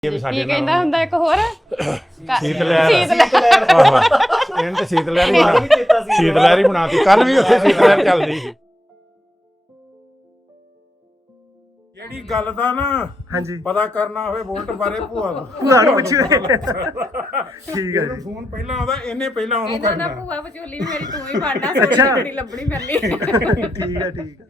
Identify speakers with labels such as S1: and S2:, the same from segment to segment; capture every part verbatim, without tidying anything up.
S1: ਕੀ ਕਹਿੰਦਾ ਹੁੰਦਾ ਇੱਕ ਹੋਰ
S2: ਸੀਤ ਲਹਿਰ
S1: ਸੀਤ ਲਹਿਰ
S2: ਆਹੋ ਇਹਨਾਂ ਤੇ ਸੀਤ ਲਹਿਰ ਹੀ ਬਣਾ ਸੀਤ ਲਹਿਰ ਹੀ ਬਣਾਤੀ ਕੱਲ ਵੀ ਉੱਥੇ ਸੀਤ ਲਹਿਰ ਚੱਲਦੀ ਸੀ ਜਿਹੜੀ ਗੱਲ ਦਾ ਨਾ
S3: ਹਾਂਜੀ
S2: ਪਤਾ ਕਰਨਾ ਹੋਵੇ ਵੋਲਟ ਬਾਰੇ ਭੂਆ ਨੂੰ
S3: ਭੂਆ ਨੂੰ ਪੁੱਛਿਓ ਠੀਕ ਹੈ ਜੀ
S2: ਫੋਨ ਪਹਿਲਾਂ ਆਉਂਦਾ ਇਹਨੇ ਪਹਿਲਾਂ ਉਹਨੂੰ
S1: ਇਹਦਾ ਨਾ
S2: ਕਰਨਾ
S1: ਭੂਆ ਵਿਚੋਲੀ ਵੀ ਮੇਰੀ ਤੂੰ ਹੀ ਫੜਨਾ ਸੋਚ ਬੜੀ ਲੱਭਣੀ ਮਿਲਣੀ
S3: ਠੀਕ ਹੈ ਠੀਕ ਹੈ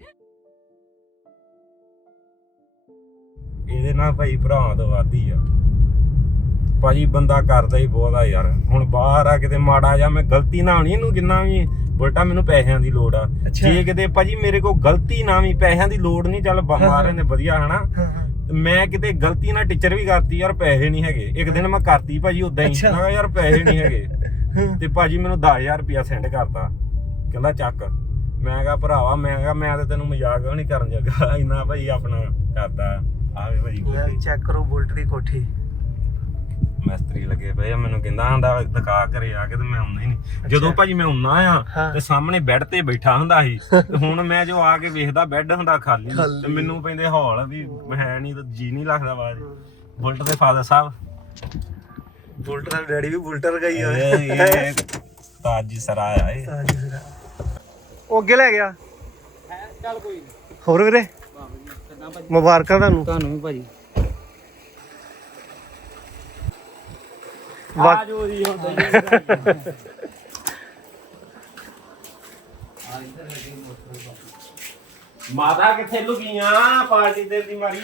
S4: ਇਹਦੇ ਨਾਲ ਭਾਈ ਭਰਾਵਾਂ ਤੋਂ ਵਾਦੀ ਆ ਭਾਜੀ ਬੰਦਾ ਕਰਦਾ ਹੀ ਬਹੁਤ ਆ ਯਾਰ ਹੁਣ ਬਾਹਰ ਆ ਕਿਤੇ ਮਾੜਾ ਜਾ ਮੈਂ ਗਲਤੀ ਨਾ ਹੋਣੀ ਇਹਨੂੰ ਕਿੰਨਾ ਵੀ ਬੁਲਟਾ ਮੈਨੂੰ ਪੈਸਿਆਂ ਦੀ ਲੋੜ ਆ ਜੇ ਕਿਤੇ ਭਾਜੀ ਮੇਰੇ ਕੋਲ ਗਲਤੀ ਨਾ ਵੀ ਪੈਸਿਆਂ ਦੀ ਲੋੜ ਨਹੀਂ ਚੱਲ ਮਾਰੇ ਨੇ ਵਧੀਆ ਹਨਾ ਮੈਂ ਕਿਤੇ ਗਲਤੀ ਨਾਲ ਟੀਚਰ ਵੀ ਕਰਤੀ ਯਾਰ ਪੈਸੇ ਨਹੀਂ ਹੈਗੇ ਇੱਕ ਦਿਨ ਮੈਂ ਕਰਤੀ ਭਾਜੀ ਉਦਾਂ ਹੀ ਮੈਂ ਕਿਹਾ ਯਾਰ ਪੈਸੇ ਨਹੀਂ ਹੈਗੇ ਤੇ ਭਾਜੀ ਮੈਨੂੰ ਦਸ ਹਜ਼ਾਰ ਰੁਪਇਆ ਸੈਂਡ ਕਰਤਾ ਕਹਿੰਦਾ ਚੱਕ ਮੈਂ ਕਿਹਾ ਭਰਾਵਾ ਮੈਂ ਕਿਹਾ ਮੈਂ ਤੇ ਤੈਨੂੰ ਮਜ਼ਾਕ ਨਹੀਂ ਕਰਨ ਜਗਾ ਇੰਨਾ ਭਾਈ ਆਪਣਾ ਕਰਦਾ ਆਵੇ ਭਾਜੀ
S3: ਚੈੱਕ ਕਰੋ ਬੁਲਟ ਦੀ ਕੋਠੀ
S4: ਮਿਸਤਰੀ ਲੱਗੇ ਪਏ ਆ ਮੈਨੂੰ ਕਹਿੰਦਾ ਆਂਦਾ ਦਿਖਾ ਘਰੇ ਆ ਕੇ ਤੇ ਮੈਂ ਆਉਂਦਾ ਹੀ ਨਹੀਂ ਜਦੋਂ ਭਾਜੀ ਮੈਂ ਆਉਣਾ ਆ ਤੇ ਸਾਹਮਣੇ ਬੈੱਡ ਤੇ ਬੈਠਾ ਹੁੰਦਾ ਸੀ ਤੇ ਹੁਣ ਮੈਂ ਜੋ ਆ ਕੇ ਵੇਖਦਾ ਬੈੱਡ ਹੁੰਦਾ ਖਾਲੀ ਤੇ ਮੈਨੂੰ ਪੈਂਦੇ ਹੌਲ ਵੀ ਹੈ ਨਹੀਂ ਤੇ ਜੀ ਨਹੀਂ ਲੱਗਦਾ ਬਾਅਦ ਬੁਲਟ ਦੇ ਫਾਦਰ ਸਾਹਿਬ
S3: ਬੁਲਟ ਦਾ ਡੈਡੀ ਵੀ ਬੁਲਟਰ ਗਈ ਹੋਏ
S4: ਇਹ ਤਾਜੀ ਸਰਾਇਆ ਏ
S3: ਉਹ ਅੱਗੇ ਲੈ ਗਿਆ ਚੱਲ ਕੋਈ ਹੋਰ ਵੀਰੇ ਮੁਬਾਰਕਾਂ ਤੁਹਾਨੂੰ
S5: ਤੁਹਾਨੂੰ ਵੀ ਭਾਜੀ
S3: ਆ
S5: ਜੋ ਜੀ ਹੁੰਦਾ
S4: ਮਾਤਾ ਕਿੱਥੇ ਲੁਕੀਆਂ ਪਾਰਟੀ ਦੇ ਦੀ ਮਾਰੀ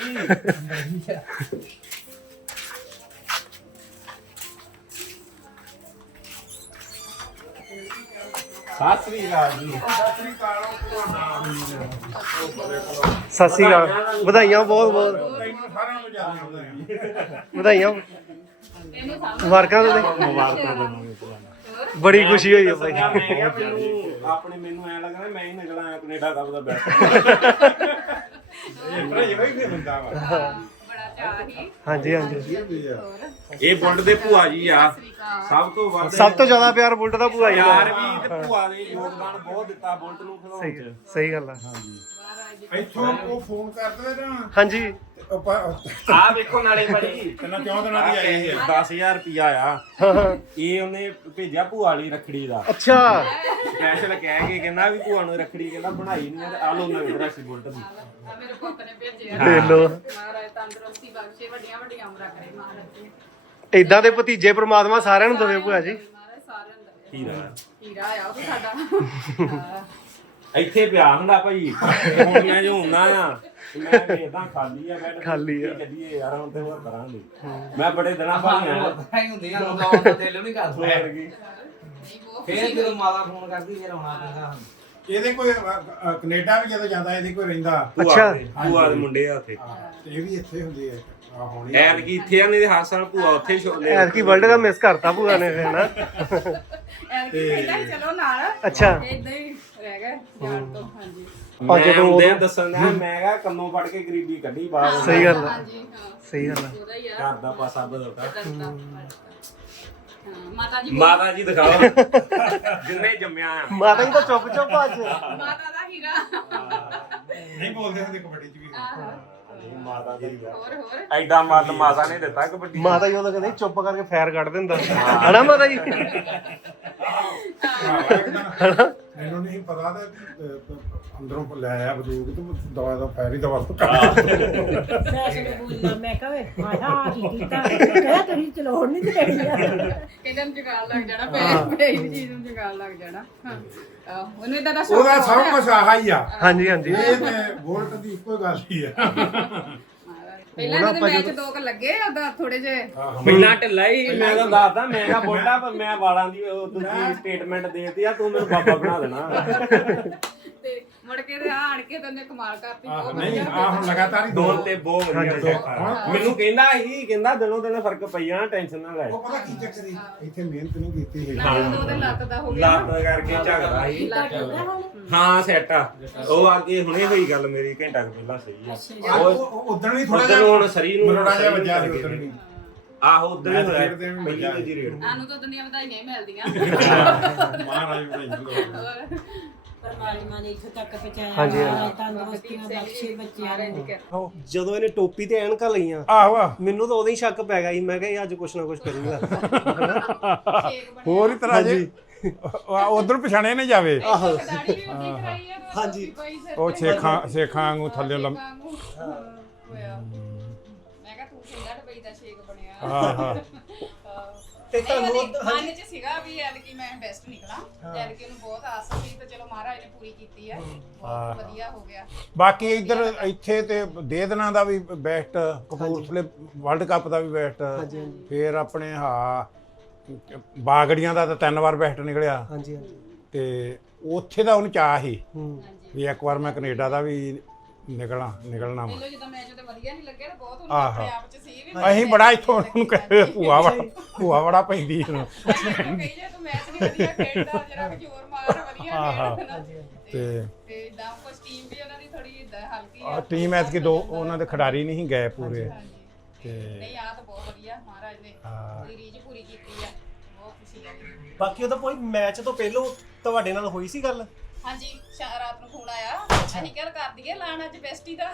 S4: ਸਤਿ ਸ੍ਰੀ ਅਕਾਲ ਜੀ
S3: ਸਤਿ ਸ਼੍ਰੀ ਅਕਾਲ ਵਧਾਈਆਂ ਬਹੁਤ ਬਹੁਤ
S2: ਤੈਨੂੰ ਸਾਰਿਆਂ ਨੂੰ ਜਾਣਦਾ ਹੁੰਦਾ
S3: ਵਧਾਈਆਂ ਮੁਬਾਰਕਾਂ ਤੁਹਾਨੂੰ ਬੜੀ ਖੁਸ਼ੀ ਹੋਈ ਹੈ ਭਾਈ
S4: ਆਪਣੇ ਮੈਨੂੰ ਐ ਲੱਗਦਾ ਮੈਂ ਹੀ ਨਿਕਲਾਂ ਕੈਨੇਡਾ ਦਾ ਉਹਦਾ ਬੈਠ
S2: ਇਹ ਭਰਾ ਇਹ ਵੀ ਹੁੰਦਾ ਵਾ
S1: ਬੜਾ ਚਾਹ ਹੀ
S3: ਹਾਂਜੀ ਹਾਂਜੀ
S4: ਇਹ ਬੁਲਟ ਦੇ ਭੂਆ ਜੀ ਆ ਸਭ ਤੋਂ ਵੱਧ
S3: ਸਭ ਤੋਂ ਜ਼ਿਆਦਾ ਪਿਆਰ ਬੁਲਟ ਦਾ ਭੂਆ ਜੀ
S4: ਯਾਰ ਵੀ ਤੇ ਭੂਆ ਦੇ ਯੋਗਦਾਨ ਬਹੁਤ ਦਿੱਤਾ ਬੁਲਟ ਨੂੰ ਖਿਲਾਉਣ ਚ
S3: ਸਹੀ ਗੱਲ ਆ
S2: ਇੱਥੋਂ ਉਹ ਫੋਨ ਕਰਦੇ ਨਾ
S3: ਹਾਂਜੀ
S4: ਆ ਵੇਖੋ ਨਾਲੇ ਭਾਜੀ
S2: ਕਿੰਨਾ ਕਿਉਂ ਦਿਨਾਂ ਦੀ ਆਈ ਹੈ
S4: ਦਸ ਹਜ਼ਾਰ ਰੁਪਿਆ ਆ ਇਹ ਉਹਨੇ ਭੇਜਿਆ ਭੂਆ ਲਈ ਰੱਖੜੀ ਦਾ
S3: ਅੱਛਾ
S4: ਸਪੈਸ਼ਲ ਕਹਿ ਕੇ ਕਹਿੰਦਾ ਵੀ ਭੂਆ ਨੂੰ ਰੱਖੜੀ ਕਹਿੰਦਾ ਬਣਾਈ ਨਹੀਂ ਤੇ ਆ ਲੋ ਨਵੀਂ ਰੱਖੀ ਬੁਲਟ ਦੀ
S1: ਆ ਮੇਰੇ ਪੁੱਤ ਨੇ ਭੇਜਿਆ
S3: ਦੇਖ ਲਓ
S1: ਮਹਾਰਾਜ ਤੰਦਰੁਸਤੀ ਬਖਸ਼ੇ ਵੱਡੀਆਂ ਵੱਡੀਆਂ ਉਮਰਾਂ ਕਰੇ ਮਹਾਰਾਜ ਜੀ
S3: ਇਦਾਂ ਦੇ ਭਤੀਜੇ ਪ੍ਰਮਾਤਮਾ ਸਾਰਿਆਂ ਨੂੰ ਦੇਵੇ ਭੂਆ ਜੀ
S1: ਮਹਾਰਾਜ ਸਾਰਿਆਂ ਨੂੰ ਦਵੇ
S4: ਹੀਰਾ
S1: ਹੀਰਾ ਆ ਉਹ ਤਾਂ ਸਾਡਾ
S4: ਇੱਥੇ ਪਿਆ ਹੁੰਦਾ ਭਾਈ ਹੁਣ ਮੈਂ ਜੋ ਹੁੰਦਾ ਆ ਮੈਂ ਵੇਖਦਾ ਖਾਲੀ ਆ ਬੈਠ
S3: ਖਾਲੀ ਆ।
S4: ਚੱਲੀਏ ਯਾਰ ਹੁਣ ਤੇ ਹੋਰ ਕਰਾਂਗੇ ਮੈਂ ਬੜੇ ਦਿਨਾਂ ਬਾਅਦ ਆਇਆ
S5: ਹੀ ਹੁੰਦੀਆਂ ਲੋਕਾਂ ਦਾ ਦਿਲ ਨਹੀਂ ਕਰਦਾ ਫੇਰ ਜਦੋਂ ਮਾਤਾ ਫੋਨ ਕਰਦੀ ਫਿਰ ਆਉਣਾ ਪੈਂਦਾ
S2: ਇਹਦੇ ਕੋਈ ਅ, ਕੈਨੇਡਾ ਵੀ ਜਦੋਂ ਜਾਂਦਾ ਇਹਦੇ ਕੋਈ ਰਹਿੰਦਾ
S3: ਅੱਛਾ।
S4: ਭੂਆ ਦੇ ਮੁੰਡੇ ਆ ਉੱਥੇ
S2: ਤੇ ਇਹ ਵੀ ਇੱਥੇ ਹੁੰਦੀ ਹੈ ਆ ਹੋਣੀ
S4: ਐਰ ਕੀ ਇੱਥੇ ਆ ਨਹੀਂ ਤੇ ਹਰ ਸਾਲ ਭੂਆ ਉੱਥੇ ਹੀ ਛੋਲੇ
S3: ਐਤਕੀ ਵਰਲਡ ਦਾ ਮਿਸ ਕਰਤਾ ਭੂਆ ਨੇ ਹੈ ਨਾ
S1: ਐਲਕੀ ਕਹਿੰਦਾ ਸੀ ਚਲੋ ਨਾਲ
S3: ਅੱਛਾ
S1: ਇਦਾਂ ਹੀ ਰਹਿ ਗਏ ਜਾਣ ਤੋਂ ਹਾਂਜੀ
S4: ਮੈਂ
S3: ਜਦੋਂ
S4: ਆਉਂਦੇ ਦੱਸਣਾ ਮੈਂ ਕਿਹਾ ਕੰਨੋਂ ਫੜ ਕੇ ਗਰੀਬੀ ਕੱਢੀ ਬਾਹਰ
S3: ਸਹੀ ਗੱਲ ਆ
S1: ਹਾਂਜੀ ਹਾਂ
S3: ਸਹੀ ਗੱਲ ਆ
S1: ਉਹਦਾ ਹੀ ਆ
S4: ਘਰ ਦਾ ਪਾਸਾ ਬਦਲਦਾ
S1: ਦੱਸਦਾ ਹਾਂ ਮਾਤਾ ਜੀ
S4: ਮਾਤਾ ਜੀ ਦਿਖਾਓ ਜਿੰਨੇ ਜੰਮਿਆ ਆ
S3: ਮਾਤਾ ਜੀ ਤਾਂ ਚੁੱਪ ਚੁੱਪ ਅੱਜ
S1: ਮਾਤਾ ਦਾ ਹੀਰਾ
S2: ਨਹੀਂ ਬੋਲਦੇ ਹੁੰਦੇ ਕਬੱਡੀ ਚ ਵੀ
S4: ਮਾਤਾ ਦੀ
S1: ਹੋਰ ਹੋਰ
S4: ਐਡਾ ਮੱਲ ਮਾਤਾ ਨੇ ਦਿੱਤਾ ਕਬੱਡੀ
S3: ਮਾਤਾ ਜੀ ਉਹਦਾ ਕਹਿੰਦੇ ਚੁੱਪ ਕਰਕੇ ਫੈਰ ਕੱਢ ਦਿੰਦਾ ਹਨਾ ਮਾਤਾ ਜੀ
S2: ਮੈਨੂੰ ਨਹੀਂ ਪਤਾ ਤੇ ਅੰਦਰੋਂ ਲੈ ਆਇਆ ਬਜ਼ੁਰਗ ਤੇ ਦਵਾ ਦਾ ਫੈਰ ਹੀ ਦਵਾ
S6: ਮੈਂ ਕਹੇ ਆਇਆ ਕੀ ਕੀਤਾ ਕਿਹਾ ਤੁਸੀਂ ਚਲਾਉਣ ਨਹੀਂ ਦੇਣੀ ਆ
S1: ਕਹਿੰਦੇ ਨੂੰ ਜਗਾਲ ਲੱਗ ਜਾਣਾ ਪੈ ਪੈ ਚੀਜ਼ ਨੂੰ ਜਗਾਲ ਲੱਗ ਜਾਣਾ ਹਾਂ ਆਹ, ਉਹਨੂੰ ਇਦਾਂ ਦਾ ਸ਼ੌਕ
S2: ਉਹਦਾ ਸਭ ਕੁਝ ਆਹ ਹੀ ਆ
S3: ਹਾਂਜੀ ਹਾਂਜੀ
S2: ਇਹ ਤੇ ਵੋਲਟ ਦੀ ਇੱਕੋ ਗੱਲ ਹੀ ਆ
S1: ਪਹਿਲਾਂ ਤਾਂ ਮੈਚ ਦੋ ਕ ਲੱਗੇ ਉਹਦਾ ਥੋੜੇ ਜੇ
S4: ਪਹਿਲਾਂ ਢਿੱਲਾ ਹੀ ਮੈਂ ਤਾਂ ਦੱਸਦਾ ਮੈਂ ਕਿਹਾ ਬੋਲਦਾ ਪਰ ਮੈਂ ਵਾਲਾਂ ਦੀ ਉਹ ਦੂਜੀ ਸਟੇਟਮੈਂਟ ਦੇਤੀ ਆ ਤੂੰ ਮੈਨੂੰ ਬਾਬਾ ਬਣਾ ਦੇਣਾ
S1: ਤੇ ਮੁੜ ਕੇ ਤੇ ਆਣ ਕੇ ਤੇ ਉਹਨੇ ਕਮਾਲ ਕਰਤੀ
S2: ਆਹ
S1: ਬਹੁਤ
S2: ਨਹੀਂ
S1: ਵਧੀਆ
S2: ਆ ਹੁਣ ਲਗਾਤਾਰ ਹੀ ਦੋ
S4: ਦੋਨ ਤੇ ਬਹੁਤ ਵਧੀਆ ਮੈਨੂੰ ਕਹਿੰਦਾ ਹੀ ਕਹਿੰਦਾ ਦਿਨੋਂ ਦਿਨ ਫਰਕ ਪਈ ਜਾਣਾ ਟੈਨਸ਼ਨ ਨਾ ਲੈ
S2: ਉਹ ਪਤਾ ਕੀ ਚੱਕਰ ਸੀ ਇੱਥੇ ਮਿਹਨਤ ਨਹੀਂ ਕੀਤੀ ਹੈ
S1: ਨਾਲ ਉਹਦੇ ਲੱਤ ਦਾ ਹੋ ਗਿਆ
S4: ਲੱਤ ਕਰਕੇ ਝਗੜਾ ਸੀ
S1: ਲੱਤ
S4: ਹਾਂ ਸੈਟ ਆ ਉਹ ਅੱਗੇ ਹੁਣੇ ਹੋਈ ਗੱਲ ਮੇਰੀ ਘੰਟਾ ਕੁ ਪਹਿਲਾਂ ਸਹੀ ਆ ਉਹ
S2: ਉਦੋਂ ਵੀ ਥੋੜਾ
S4: ਉਦੋਂ ਹੁਣ ਸਰੀਰ ਨੂੰ
S2: ਮਰੋੜਾ ਜਿਹਾ ਵੱਜਿਆ ਸੀ ਉਦੋਂ ਵੀ
S4: ਆਹੋ ਉਦੋਂ ਹੀ ਹੋਇਆ
S2: ਖੇਡਦੇ ਵੀ
S4: ਪਹਿਲੀ
S2: ਮਜ਼ਾ
S4: ਤੇ ਜੀ ਰੇਡ
S1: ਸਾਨੂੰ ਤਾਂ ਦੁਨੀਆ ਵਧਾਈਆਂ ਹੀ ਮਿਲਦੀਆਂ
S2: ਮਹਾਰਾਜ ਵਧਾਈ
S1: ਹੋਰ
S6: ਪਰਮਾਤਮਾ ਨੇ ਇੱਥੇ ਤੱਕ ਪਹੁੰਚਾਇਆ
S3: ਹਾਂਜੀ, ਹਾਂਜੀ।
S6: ਮਹਾਰਾਜ ਤੰਦਰੁਸਤੀਆਂ ਬਖਸ਼ੇ ਬੱਚਿਆਂ ਨੂੰ
S3: ਜਦੋਂ ਇਹਨੇ ਟੋਪੀ ਤੇ ਐਨਕਾਂ ਲਈਆਂ
S2: ਆਹੋ ਆਹ
S3: ਮੈਨੂੰ ਤਾਂ ਉਦੋਂ ਹੀ ਸ਼ੱਕ ਪੈ ਗਿਆ ਸੀ ਮੈਂ ਕਿਹਾ ਇਹ ਅੱਜ ਕੁਛ ਨਾ ਕੁਛ ਕਰੂਗਾ
S2: ਹੋਰ ਹੀ ਤਰ੍ਹਾਂ ਜੀ ਉਧਰ ਪਛਾਣਿਆ ਨਾ ਜਾਵੇ
S3: ਆਹੋ
S1: ਦਾੜੀ ਵੀ ਉੱਡੀ ਕਰਾਈ ਆ ਤੇ
S3: ਹਾਂਜੀ।
S1: ਕੋਈ ਸਿਰ
S2: ਉਹ
S1: ਤੇ
S2: ਸੇਖਾਂ ਸੇਖਾਂ ਵਾਂਗੂ ਥੱਲੇ ਲੰਮ
S1: ਵਾਂਗੂ ਹੋਇਆ। ਮੈਂ ਕਿਹਾ ਤੂੰ ਸਿੰਦਾ ਡਬਈ ਦਾ ਸ਼ੇਕ ਬਣਿਆ
S2: ਆਹਾ
S3: ਤੇ
S1: ਨਹੀਂ,
S3: ਤੁਹਾਨੂੰ
S1: ਉਹਦੀ ਮਨ ਚ ਸੀਗਾ ਵੀ ਐਤਕੀ ਮੈਂ ਬੈਸਟ ਨਿਕਲਾਂ ਐਤਕੀ ਨੂੰ ਬਹੁਤ ਆਸ ਸੀ ਤੇ ਚਲੋ ਮਹਾਰਾਜ ਨੇ ਪੂਰੀ ਕੀਤੀ ਆ ਬਹੁਤ ਵਧੀਆ ਹੋ ਗਿਆ।
S2: ਬਾਕੀ ਇੱਧਰ ਇੱਥੇ ਤੇ ਦੇ ਦਿਨਾਂ ਦਾ ਵੀ ਬੈਸਟ ਕਪੂਰਥਲੇ ਵਰਲਡ ਕੱਪ ਦਾ ਵੀ ਬੈਸਟ ਫਿਰ ਆਪਣੇ ਹਾਂ ਬਾਗੜੀਆਂ ਦਾ ਤਾਂ ਤਿੰਨ ਵਾਰ ਬੈਸਟ ਨਿਕਲਿਆ
S3: ਹਾਂਜੀ ਹਾਂਜੀ
S2: ਤੇ ਉੱਥੇ ਦਾ ਉਹਨੂੰ ਚਾਹ ਸੀ
S3: ਹੂੰ
S2: ਵੀ ਇੱਕ ਵਾਰ ਮੈਂ ਕੈਨੇਡਾ ਦਾ ਵੀ ਨਿਕਲਣਾ ਨਿਕਲਣਾ ਵਾ
S1: ਪਹਿਲਾਂ ਜਦੋਂ ਮੈਚ ਤੇ ਵਧੀਆ ਨਹੀਂ ਲੱਗਿਆ ਤਾਂ ਬਹੁਤ ਉਹਨੂੰ
S2: ਆਹਾ।
S1: ਆਪਣੇ ਆਪ ਚ ਸੀ ਵੀ
S2: ਅਸੀਂ ਬੜਾ ਇੱਥੋਂ ਉਹਨੂੰ ਕਹੇ ਭੂਆ ਵਾ ਭੂਆ ਬੜਾ ਪੈਂਦੀ ਇਹਨੂੰ
S1: ਕਹੀ ਜੇ ਤੂੰ ਮੈਚ ਨਹੀਂ ਵਧੀਆ ਖੇਡਦਾ ਜਰਾ ਕਿ ਜ਼ੋਰ ਮਾਰ ਵਧੀਆ
S2: ਆਹਾ।
S1: ਖੇਡਦਾ
S2: ਤੇ
S1: ਤੇ ਇਦਾਂ ਕੁਝ ਟੀਮ ਵੀ ਉਹਨਾਂ ਦੀ ਥੋੜੀ ਇਦਾਂ ਹਲਕੀ
S2: ਆਹ
S1: ਆ
S2: ਟੀਮ ਐਤਕੀ ਦੋ ਉਹਨਾਂ ਦੇ ਖਿਡਾਰੀ ਨਹੀਂ ਗਏ ਪੂਰੇ
S1: ਹਾਂਜੀ।
S2: ਤੇ
S1: ਨਹੀਂ ਆ ਤਾਂ ਬਹੁਤ ਵਧੀਆ ਮਹਾਰਾਜ ਨੇ
S2: ਹਾਂ।
S1: ਉਹਦੀ ਰੀਝ ਪੂਰੀ ਕੀਤੀ ਆ ਬਹੁਤ ਖੁਸ਼ੀ ਆ ਜੀ।
S3: ਬਾਕੀ ਉਹਦਾ ਕੋਈ ਮੈਚ ਤੋਂ ਪਹਿਲਾਂ ਤੁਹਾਡੇ ਨਾਲ ਹੋਈ ਸੀ ਗੱਲ
S1: ਹਾਂਜੀ ਸ਼ਾ- ਰਾਤ ਨੂੰ ਫੋਨ ਆਇਆ ਅਸੀਂ ਕਿਹਾ ਕਰ ਦਈਏ ਲਾਣ ਅੱਜ ਬੈਸਟੀ ਦਾ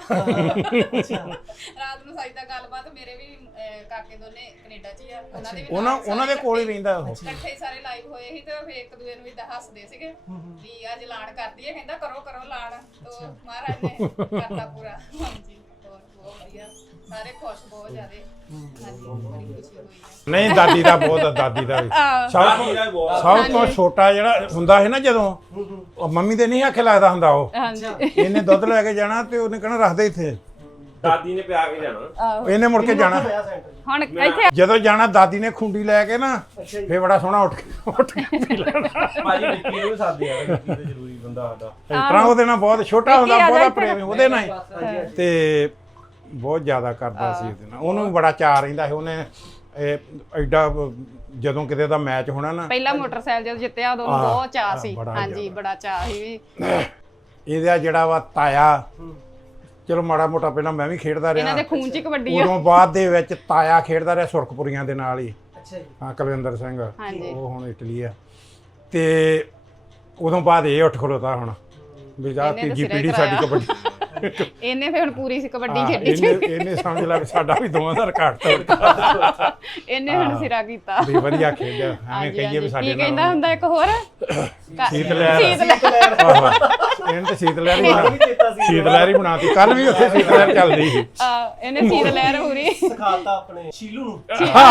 S1: ਰਾਤ ਨੂੰ ਸਾਈ ਦਾ ਗੱਲਬਾਤ ਮੇਰੇ ਵੀ ਅਹ, ਕਾਕੇ ਦੋਨੇ ਕੈਨੇਡਾ 'ਚ ਹੀ ਆ ਉਹਨਾਂ ਦੇ ਵੀ
S2: ਉਹਨਾਂ
S1: ਨਾਲ
S2: ਉਹਨਾਂ ਦੇ
S1: ਸਾਰੇ
S2: ਕੋਲ ਹੀ ਰਹਿੰਦਾ ਉਹ
S1: ਇਕੱਠੇ ਹੀ ਸਾਰੇ ਲਾਈਵ ਹੋਏ ਸੀ ਤੇ ਫਿਰ ਇੱਕ ਦੂਜੇ ਨੂੰ ਇਦਾਂ ਹੱਸਦੇ ਸੀਗੇ ਵੀ ਅੱਜ ਲਾਣ ਕਰ ਦਈਏ ਕਹਿੰਦਾ ਕਰੋ ਕਰੋ ਲਾਣ ਤੋ ਮਹਾਰਾਜ ਨੇ ਕਰਤਾ ਪੂਰਾ ਹਾਂਜੀ ਹੋਰ ਬਹੁਤ ਵਧੀਆ ਸਾਰੇ ਖੁਸ਼ ਬਹੁਤ ਜ਼ਿਆਦੇ ਹਾਂਜੀ ਬੜੀ ਖੁਸ਼ੀ ਹੋਈ ਹੈ
S2: ਨਹੀਂ ਦਾਦੀ ਦਾ ਬਹੁਤ ਆ, ਦਾਦੀ ਦਾ ਵੀ ਸਭ ਤੋਂ ਸਭ ਤੋਂ ਛੋਟਾ ਜਿਹੜਾ ਹੁੰਦਾ ਹੈ ਨਾ ਜਦੋਂ ਉਹ ਮੰਮੀ ਦੇ ਨਹੀਂ ਆਖੇ ਲੱਗਦਾ ਹੁੰਦਾ ਉਹ
S1: ਹਾਂਜੀ
S2: ਇਹਨੇ ਦੁੱਧ ਲੈ ਕੇ ਜਾਣਾ ਤੇ ਉਹਨੇ ਕਹਿਣਾ ਰੱਖ ਦੇ ਇੱਥੇ
S4: ਦਾਦੀ ਨੇ ਪਿਆ ਕੇ ਜਾਣਾ
S2: ਇਹਨੇ ਮੁੜ ਕੇ ਜਾਣਾ
S1: ਹੁਣ ਇੱਥੇ
S2: ਜਦੋਂ ਜਾਣਾ ਦਾਦੀ ਨੇ ਖੁੰਡੀ ਲੈ ਕੇ ਨਾ ਫੇਰ ਬੜਾ ਸੋਹਣਾ ਉੱਠ ਕੇ ਉੱਠ ਕੇ ਪੀ ਲੈਣਾ
S4: ਭਾਜੀ ਵਿੱਕੀ ਨੂੰ ਵੀ ਸਾਦੇ ਆ ਵਿੱਕੀ ਤੇ ਜ਼ਰੂਰੀ ਬੰਦਾ ਸਾਡਾ
S2: ਇਸ ਤਰ੍ਹਾਂ ਉਹਦੇ ਨਾਲ ਬਹੁਤ ਛੋਟਾ ਹੁੰਦਾ
S1: ਆ ਜਾ
S2: ਬਹੁਤਾ
S1: ਇੱਧਰ।
S2: ਪ੍ਰੇਮ ਉਹਦੇ ਨਾਲ ਹੀ ਤੇ ਬਹੁਤ ਜ਼ਿਆਦਾ ਕਰਦਾ ਸੀ ਉਹਦੇ ਨਾਲ ਉਹਨੂੰ ਵੀ ਬੜਾ ਚਾਅ ਰਹਿੰਦਾ ਸੀ ਉਹਨੇ ਇਹ ਐਡਾ ਜਦੋਂ ਕਿਤੇ ਦਾ ਮੈਚ ਹੋਣਾ ਨਾ
S1: ਪਹਿਲਾ ਮੋਟਰਸਾਈਕਲ ਜਦੋਂ ਜਿੱਤਿਆ ਉਦੋਂ ਉਹਨੂੰ
S2: ਹਾਂ,
S1: ਬਹੁਤ ਚਾਅ ਸੀ
S2: ਬੜਾ
S1: ਹਾਂਜੀ
S2: ਜ਼ਿਆਦਾ।
S1: ਬੜਾ ਚਾਅ ਸੀ ਵੀ
S2: ਇਹਦਾ ਜਿਹੜਾ ਵਾ ਤਾਇਆ ਚਲੋ ਮਾੜਾ ਮੋਟਾ ਪਹਿਲਾਂ ਮੈਂ ਵੀ ਖੇਡਦਾ
S1: ਇਹਨਾਂ
S2: ਰਿਹਾ
S1: ਦੇ ਖੂਨ 'ਚ ਹੀ ਕਬੱਡੀ ਆ
S2: ਉਦੋਂ ਬਾਅਦ ਦੇ ਵਿੱਚ ਤਾਇਆ ਖੇਡਦਾ ਰਿਹਾ ਸੁਰਖਪੁਰੀਆਂ ਦੇ ਨਾਲ ਹੀ
S3: ਅੱਛਾ ਜੀ
S2: ਹਾਂ ਕੁਲਵਿੰਦਰ ਸਿੰਘ
S1: ਹਾਂਜੀ।
S2: ਉਹ ਹੁਣ ਇਟਲੀ ਆ ਤੇ ਉਦੋਂ ਬਾਅਦ ਇਹ ਉੱਠ ਖਲੋਤਾ ਹੁਣ ਵੀ ਜਾ
S1: ਇਹਨੇ ਤਾਂ
S2: ਤੀਜੀ
S1: ਸਿਰਾ ਹੀ
S2: ਪੀੜ੍ਹੀ ਸਾਡੀ
S1: ਕਰਾਇਆ।
S2: ਕਬੱਡੀ
S1: ਇਹਨੇ ਫਿਰ ਹੁਣ ਪੂਰੀ ਸੀ ਕਬੱਡੀ
S2: ਹਾਂ,
S1: ਖੇਡੀ ਸੀ
S2: ਇਹਨੇ ਇਹਨੇ ਸਮਝ ਲਿਆ ਵੀ ਸਾਡਾ ਵੀ ਦੋਵਾਂ ਦਾ ਰਿਕਾਰਡ ਤੋੜਤਾ
S1: ਇਹਨੇ ਹੁਣ ਸਿਰਾ ਕੀਤਾ
S2: ਵੀ ਵਧੀਆ ਖੇਡਿਆ ਐਵੇਂ
S1: ਹਾਂਜੀ
S2: ਕਹੀਏ ਵੀ
S1: ਹਾਂਜੀ
S2: ਸਾਡੇ
S1: ਕੀ ਕਹਿੰਦਾ
S2: ਨਾਲ
S1: ਹੁੰਦਾ ਇੱਕ ਹੋਰ
S2: ਸੀਤ ਲਹਿਰ
S1: ਸੀਤ ਲਹਿਰ।
S2: ਆਹੋ। ਇਹਨੇ ਤੇ ਸੀਤ ਲਹਿਰ ਹੀ
S3: ਮੈਨੂੰ
S2: ਬਣਾ
S3: ਵੀ ਚੇਤਾ ਸੀ
S2: ਸੀਤ ਲਹਿਰ ਹੀ ਬਣਾਤੀ ਕੱਲ ਵੀ ਉੱਥੇ ਸੀਤ ਲਹਿਰ ਚੱਲਦੀ ਸੀ
S1: ਆ, ਇਹਨੇ ਸੀਤ ਲਹਿਰ ਪੂਰੀ
S3: ਸਿਖਾਤਾ ਆਪਣੇ ਸ਼ੀਲੂ ਨੂੰ